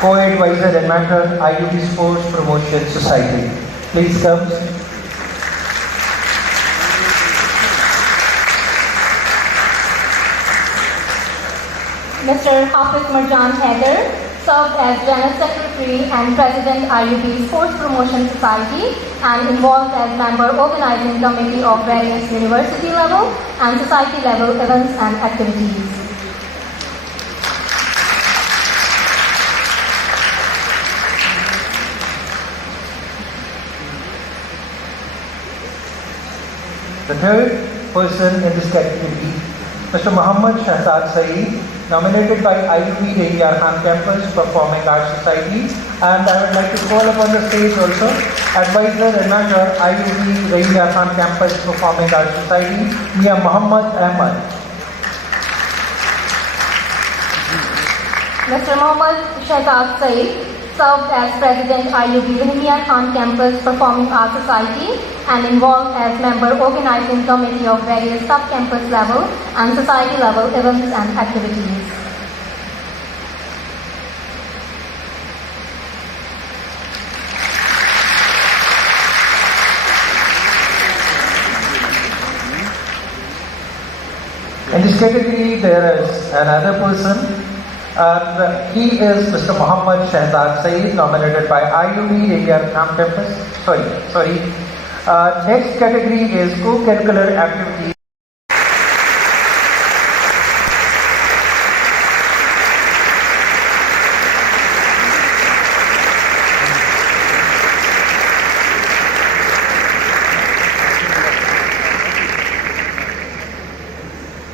co-advisor and mentor, IUB Sports Promotion Society. Please come. Mr. Hafiz Mirjan Haider served as General Secretary and President, IUB Sports Promotion Society, and involved as member organizing committee of various university level and society level events and activities. The third person in this category, Mr. Muhammad Shahzad Saeed, nominated by IUB Rahimiyar Khan Campus Performing Arts Society, and I would like to call upon the stage also advisor and mentor, IUB Rahimiyar Khan Campus Performing Arts Society, Mia Muhammad Ahmad. Mr. Muhammad Shahzad Saeed served as President, IUB Rahimiyar Khan Campus Performing Arts Society, and involved as member organizing committee of various sub-campus level and society level events and activities. In this category, there is another person, and he is Mr. Muhammad Shahzad Saeed, nominated by IUB Rahimiyar Khan Campus. Sorry. Next category is co-curricular activities.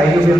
IUB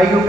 IUB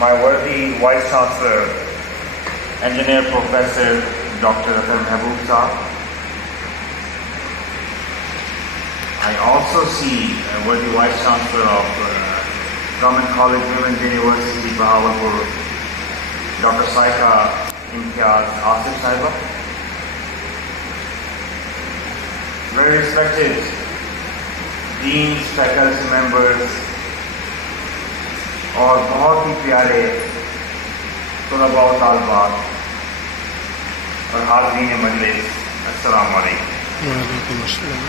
My worthy Vice Chancellor, Engineer Professor Dr. Atal Mahboob Saab. I also see worthy Vice Chancellor of Government College Women's University Bahawalpur, Dr. Saika Imtiaz Asif Saiba. Very respected deans, faculty members, اور بہت ہی پیارے طلباء و طالبات اور حاضرین مجلس، السلام علیکم۔ وعلیکم السلام۔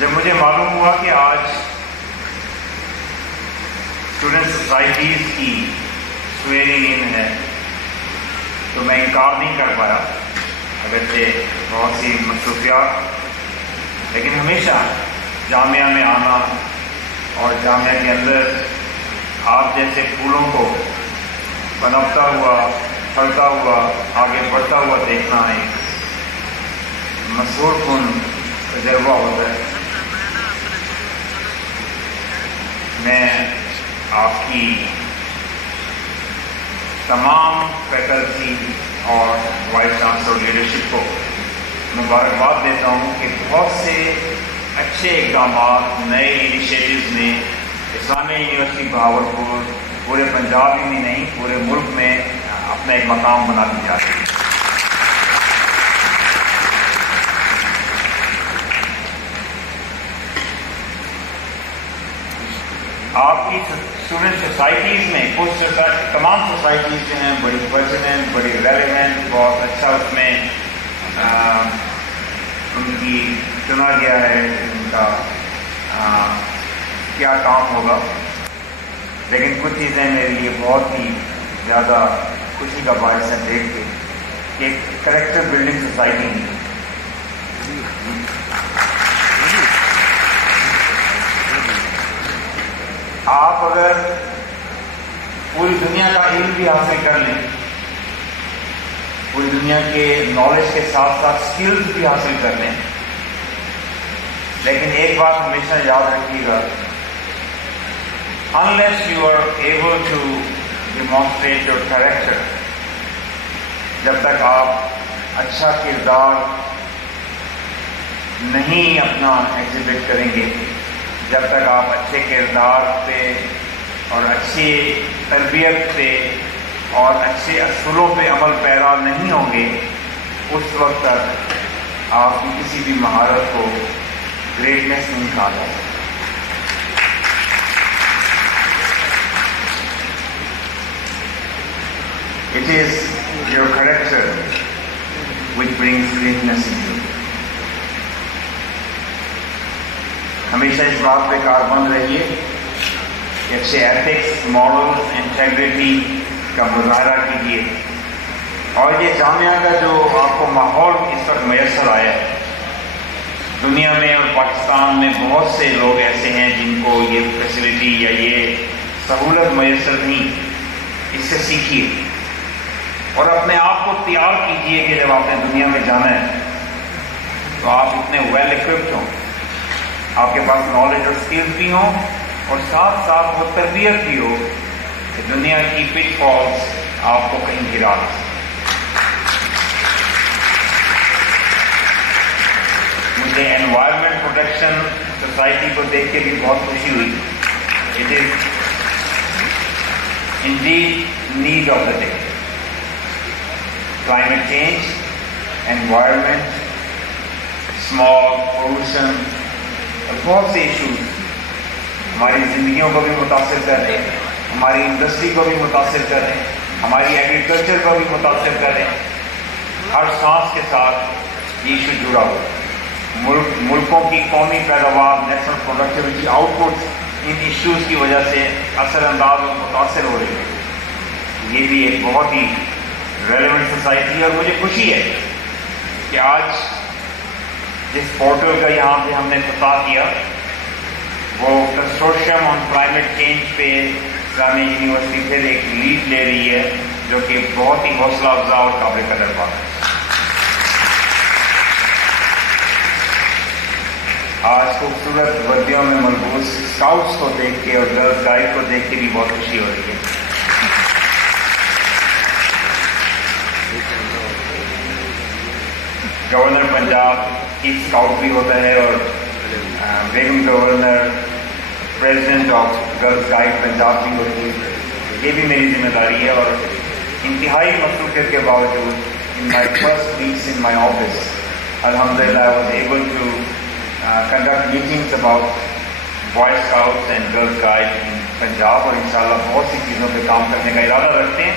جب مجھے معلوم ہوا کہ آج اسٹوڈنٹ سوسائٹیز کی سویرنگ ان ہے تو میں انکار نہیں کر پایا، اگرچہ بہت سی مصروفیات، لیکن ہمیشہ جامعہ میں آنا اور جامعہ کے اندر آپ جیسے پھولوں کو بناتا ہوا، پھلتا ہوا، آگے بڑھتا ہوا دیکھنا ایک مسحور کن تجربہ ہوتا ہے۔ میں آپ کی تمام فیکلٹی اور وائس چانسلر لیڈرشپ کو مبارکباد دیتا ہوں کہ بہت سے اچھے اقدامات، نئے انیشیٹوز نے اسلامیہ یونیورسٹی بہاولپور پورے پنجاب ہی میں نہیں پورے ملک میں اپنا ایک مقام بنا دی جا رہی ہے. آپ کی اسٹوڈنٹ سوسائٹیز میں کچھ تمام سوسائٹیز جو ہیں بڑی پرسننٹ، بڑی ریلیونٹ، بہت اچھا اس میں ان کی چنا گیا ہے ان کا کیا کام ہوگا. لیکن کچھ چیزیں میرے لیے بہت ہی زیادہ خوشی کا باعث ہے دیکھ کے کہ کریکٹر بلڈنگ سوسائٹی نہیں. آپ اگر پوری دنیا کا علم بھی حاصل کر لیں، پوری دنیا کے نالج کے ساتھ ساتھ اسکلز بھی حاصل کر لیں، لیکن ایک بات ہمیشہ یاد رکھیے گا، unless you are able to demonstrate your character، جب تک آپ اچھا کردار نہیں اپنا ایگزیبٹ کریں گے، جب تک آپ اچھے کردار پہ اور اچھی تربیت پہ اور اچھے اصولوں پہ عمل پیرا نہیں ہوں گے، اس وقت تک آپ کی کسی بھی مہارت کو گریٹنیس نہیں کہا جا سکتا. It is your character which brings greatness in you. ہمیشہ اس بات پہ کاربند رہیے کہ اچھے ایتھکس، مورلز، انٹیگریٹی کا مظاہرہ کیجیے. اور یہ جامعہ کا جو آپ کو ماحول اس وقت میسر آیا ہے، دنیا میں اور پاکستان میں بہت سے لوگ ایسے ہیں جن کو یہ فیسلٹی یا یہ سہولت میسر نہیں. اس سے سیکھیے اور اپنے آپ کو تیار کیجیے کہ جب آپ نے دنیا میں جانا ہے تو آپ اتنے ویل ایکوپڈ ہوں، آپ کے پاس نالج اور اسکلز بھی ہوں، اور ساتھ ساتھ وہ تربیت بھی ہو کہ دنیا کی پچ فالز آپ کو کہیں گرا دے. مجھے انوائرمنٹ پروٹیکشن سوسائٹی کو دیکھ کے بھی بہت خوشی ہوئی. It is indeed need of the day. Climate change, environment, smog, pollution اور بہت سے ایشوز ہماری زندگیوں کو بھی متاثر کر رہے ہیں، ہماری انڈسٹری کو بھی متاثر کر رہے ہیں، ہماری ایگریکلچر کو بھی متاثر کر رہے ہیں. ہر سانس کے ساتھ یہ ایشو جڑا ہوا ہے. ملکوں کی قومی پیداوار، نیشنل پروڈکٹیوٹی آؤٹ پٹ ان ایشوز کی وجہ سے اثر انداز اور متاثر ہو رہی ہے. یہ بھی ایک بہت ہی ریلیونٹ سوسائٹی ہے. اور مجھے خوشی ہے کہ آج جس پورٹل کا یہاں پہ ہم نے افتتاح کیا وہ کنسورشیم آن کلائمیٹ چینج پہ اسلامیہ یونیورسٹی پھر ایک لیڈ لے رہی ہے، جو کہ بہت ہی حوصلہ افزا اور قابل قدر بات ہے. آج خوبصورت وردیوں میں ملبوس اسکاؤٹس کو دیکھ کے اور گرلز گائیڈ کو دیکھ کے بھی بہت خوشی ہو رہی ہے. گورنر پنجاب چیف اسکاؤٹ بھی ہوتا ہے اور بیگم governor president of girls guide Punjab بھی ہوتی ہے. یہ بھی میری ذمہ داری ہے. اور انتہائی مصروفیت کے باوجود in my first weeks in my office الحمدللہ I was able to conduct meetings about Boy Scouts and Girl Guides in Punjab. اور انشاءاللہ بہت سی چیزوں پہ کام کرنے کا ارادہ رکھتے ہیں.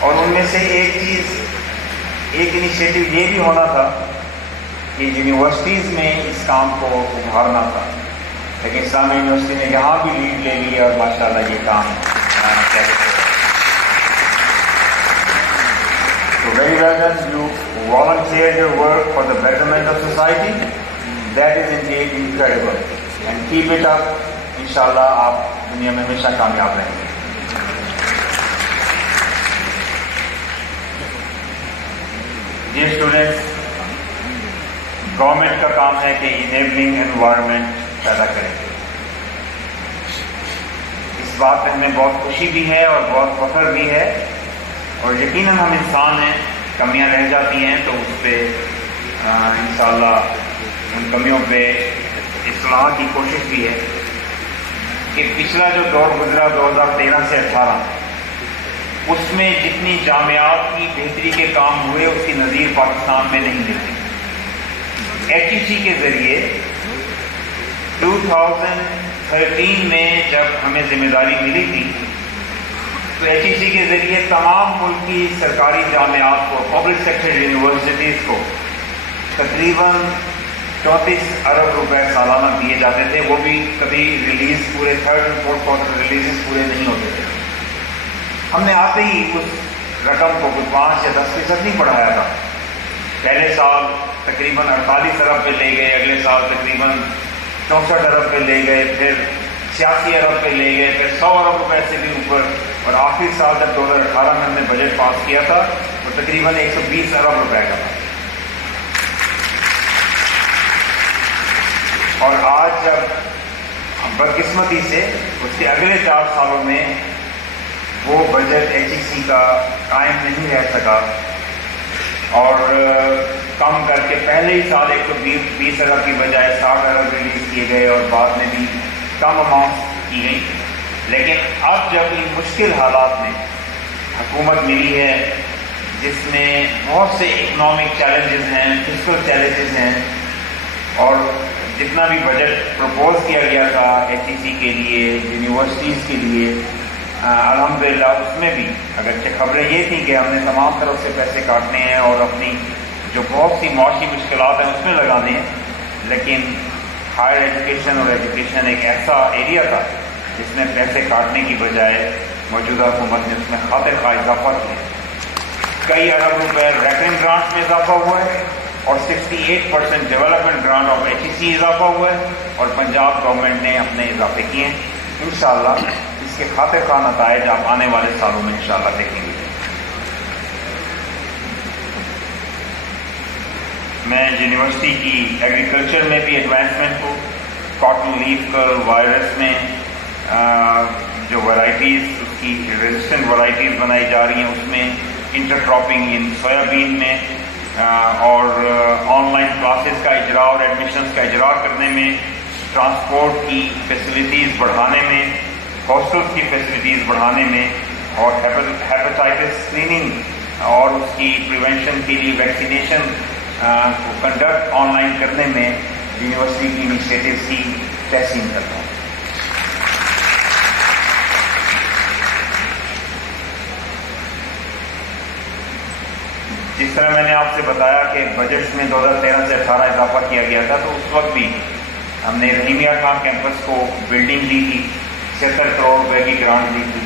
اور ان میں سے ایک انیشیٹو یہ بھی ہونا تھا کہ یونیورسٹیز میں اس کام کو ابھارنا تھا، لیکن اسلامیہ یونیورسٹی نے یہاں بھی لیڈ لے لی اور ماشاءاللہ یہ کام So very well done. You volunteered your work for the betterment of society. That is indeed incredible. And keep it up. Inshallah, آپ دنیا میں ہمیشہ کامیاب رہیں گے. Dear students, گورنمنٹ کا کام ہے کہ enabling environment پیدا کریں. اس بات پہ ہمیں بہت خوشی بھی ہے اور بہت فخر بھی ہے. اور یقیناً ہم انسان ہیں، کمیاں رہ جاتی ہیں تو اس پہ انشاءاللہ ان کمیوں پہ اصلاح کی کوشش بھی ہے کہ پچھلا جو دور گزرا 2013 سے 18 اس میں جتنی جامعات کی بہتری کے کام ہوئے اس کی نظیر پاکستان میں نہیں ملتی. HEC کے ذریعے 2013 میں جب ہمیں ذمہ داری ملی تھی تو HEC کے ذریعے تمام ملک کی سرکاری جامعات کو پبلک سیکٹر یونیورسٹیز کو تقریباً 34 ارب روپے سالانہ دیے جاتے تھے. وہ بھی کبھی ریلیز پورے third and fourth quarter releases پورے نہیں ہوتے تھے. ہم نے آتے ہی اس رقم کو کچھ 5 یا 10% نہیں بڑھایا تھا. پہلے سال تقریباً 48 ارب پہ لے گئے, اگلے سال تقریباً 64 ارب پہ لے گئے, پھر 86 ارب پہ لے گئے, پھر 100 ارب روپے سے بھی اوپر, اور آخری سال جب 2018 میں ہم نے بجٹ پاس کیا تھا تو تقریباً 120 ارب روپے کا تھا. اور آج جب بدقسمتی سے اس کے اگلے 4 سالوں میں وہ بجٹ HEC کا قائم نہیں رہ سکا اور کم کر کے پہلے ہی سال 120 ارب کی بجائے 60 ارب ریلیز کیے گئے اور بعد میں بھی کم اماؤنٹ کی گئی. لیکن اب جب ان مشکل حالات میں حکومت ملی ہے جس میں بہت سے اکنامک چیلنجز ہیں, فسکل چیلنجز ہیں, اور جتنا بھی بجٹ پروپوز کیا گیا تھا HEC کے لیے, یونیورسٹیز کے لیے, الحمدللہ اس میں بھی اگرچہ خبریں یہ تھیں کہ ہم نے تمام طرف سے پیسے کاٹنے ہیں اور اپنی جو بہت سی معاشی مشکلات ہیں اس میں لگانے ہیں, لیکن ہائر ایجوکیشن اور ایجوکیشن ایک ایسا ایریا تھا جس میں پیسے کاٹنے کی بجائے موجودہ حکومت نے اس میں خاطر خواہ اضافہ کیا. کئی ارب روپے ریکرنگ گرانٹ میں اضافہ ہوا ہے اور 68% ڈیولپمنٹ گرانٹ آف HEC اضافہ ہوا ہے, اور پنجاب گورنمنٹ نے اپنے اضافے کیے ہیں. انشاءاللہ اس کے خاطر خواہ نتائج آپ آنے والے سالوں میں انشاءاللہ دیکھیں گے. میں یونیورسٹی کی ایگریکلچر میں بھی ایڈوانسمنٹ کو, کاٹن لیف کر وائرس میں جو ورائٹیز اس کی ریزسٹنٹ ورائٹیز بنائی جا رہی ہیں اس میں, انٹر کراپنگ ان سویابین میں, اور آن لائن کلاسز کا اجرا اور ایڈمیشنز کا اجرا کرنے میں, ٹرانسپورٹ کی فیسلٹیز بڑھانے میں, ہاسٹلس کی فیسلٹیز بڑھانے میں, اور ہیپاٹائٹس اسکریننگ اور اس کی پریونشن کے لیے ویکسینیشن کو کنڈکٹ آن لائن کرنے میں یونیورسٹی کی انیشیٹوز کی تحسین کرتا ہوں. جس طرح میں نے آپ سے بتایا کہ بجٹ میں 2013 سے 18 اضافہ کیا گیا تھا, تو اس وقت بھی ہم نے رحیمیہ خان کیمپس کو بلڈنگ دی تھی, 76 کروڑ روپے کی گرانٹ دی تھی.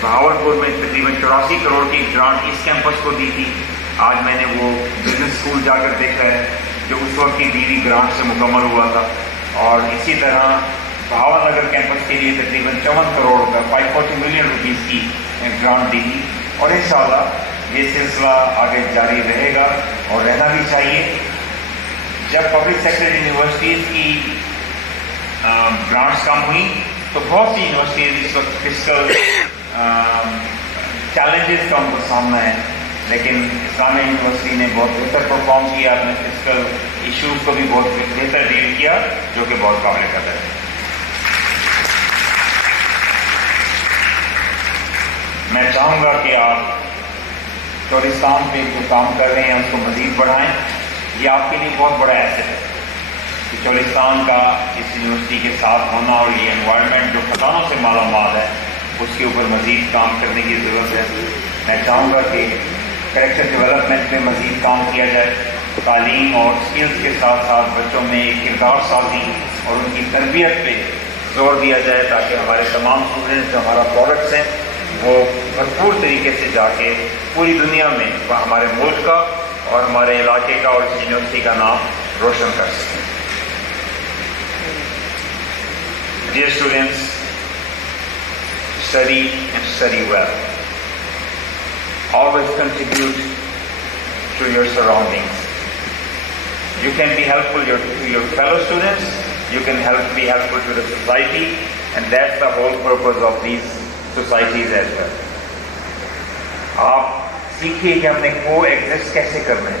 بہاولپور میں تقریباً 84 کروڑ کی گرانٹ اس کیمپس کو دی تھی. آج میں نے وہ بزنس اسکول جا کر دیکھا ہے جو اس وقت کی دی گرانٹ سے مکمل ہوا تھا. اور اسی طرح بہاول نگر کیمپس کے لیے تقریباً 54 کروڑ روپے 540 ملین روپیز کی گرانٹ دی تھی. اور انشاءاللہ یہ سلسلہ آگے جاری رہے گا اور رہنا بھی چاہیے. جب پبلک سیکٹر یونیورسٹیز کی گرانٹس کم ہوئی تو بہت سی یونیورسٹیز اس وقت فسکل چیلنجز کا ان کو سامنا ہے, لیکن اسلامیہ یونیورسٹی نے بہت بہتر پرفارم کیا, اپنے فسکل ایشوز کو بھی بہت بہتر ڈیل کیا, جو کہ بہت قابل قدر ہے. میں چاہوں گا کہ آپ چولستان پہ جو کام کر رہے ہیں اس کو مزید بڑھائیں. یہ آپ کے لیے بہت بڑا ایسٹ ہے کہ چولستان کا اس یونیورسٹی کے ساتھ ہونا اور یہ انوائرمنٹ جو خزانوں سے مالا مال ہے اس کے اوپر مزید کام کرنے کی ضرورت ہے. میں چاہوں گا کہ کریکٹر ڈیولپمنٹ میں مزید کام کیا جائے, تعلیم اور اسکلز کے ساتھ ساتھ بچوں میں کردار سازی اور ان کی تربیت پہ زور دیا جائے تاکہ ہمارے تمام اسٹوڈنٹس جو ہمارا پروڈکٹس ہیں وہ بھرپور طریقے سے جا کے پوری دنیا میں ہمارے ملک کا اور ہمارے علاقے کا اور اس یونیورسٹی کا نام روشن کر سکیں. Dear students, study and study well. Always contribute to your surroundings. You can be helpful to your fellow students, you can be helpful to the society, and that's the whole purpose of these societies as well. آپ سیکھیے کہ ہم نے کو exist کیسے کرنا ہے.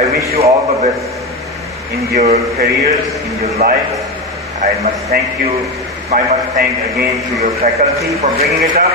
I wish you all the best in your careers, in your life. I must thank again to your faculty for bringing it up.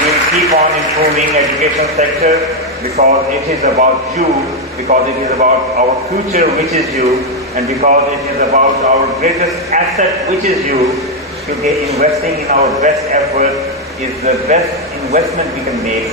we'll keep on improving education sector because it is about you, because it is about our future which is you, and because it is about our greatest asset which is you. Because investing in our best effort is the best investment we can make.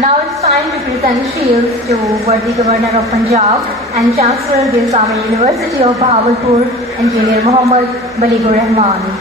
Now it's time to present shields to worthy Governor of Punjab and Chancellor Nizami University of Bahawalpur, Engineer Mohammad Baligur Rahman.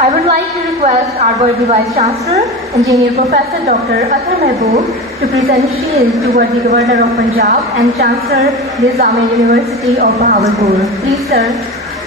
I would like to request our worthy Vice Chancellor, Engineer Professor Dr. Athar Mehboob, to present shield to worthy Governor of Punjab and Chancellor Nizami University of Bahawalpur. Please, sir.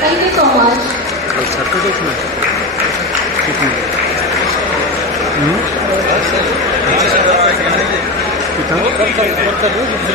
Thank you so much.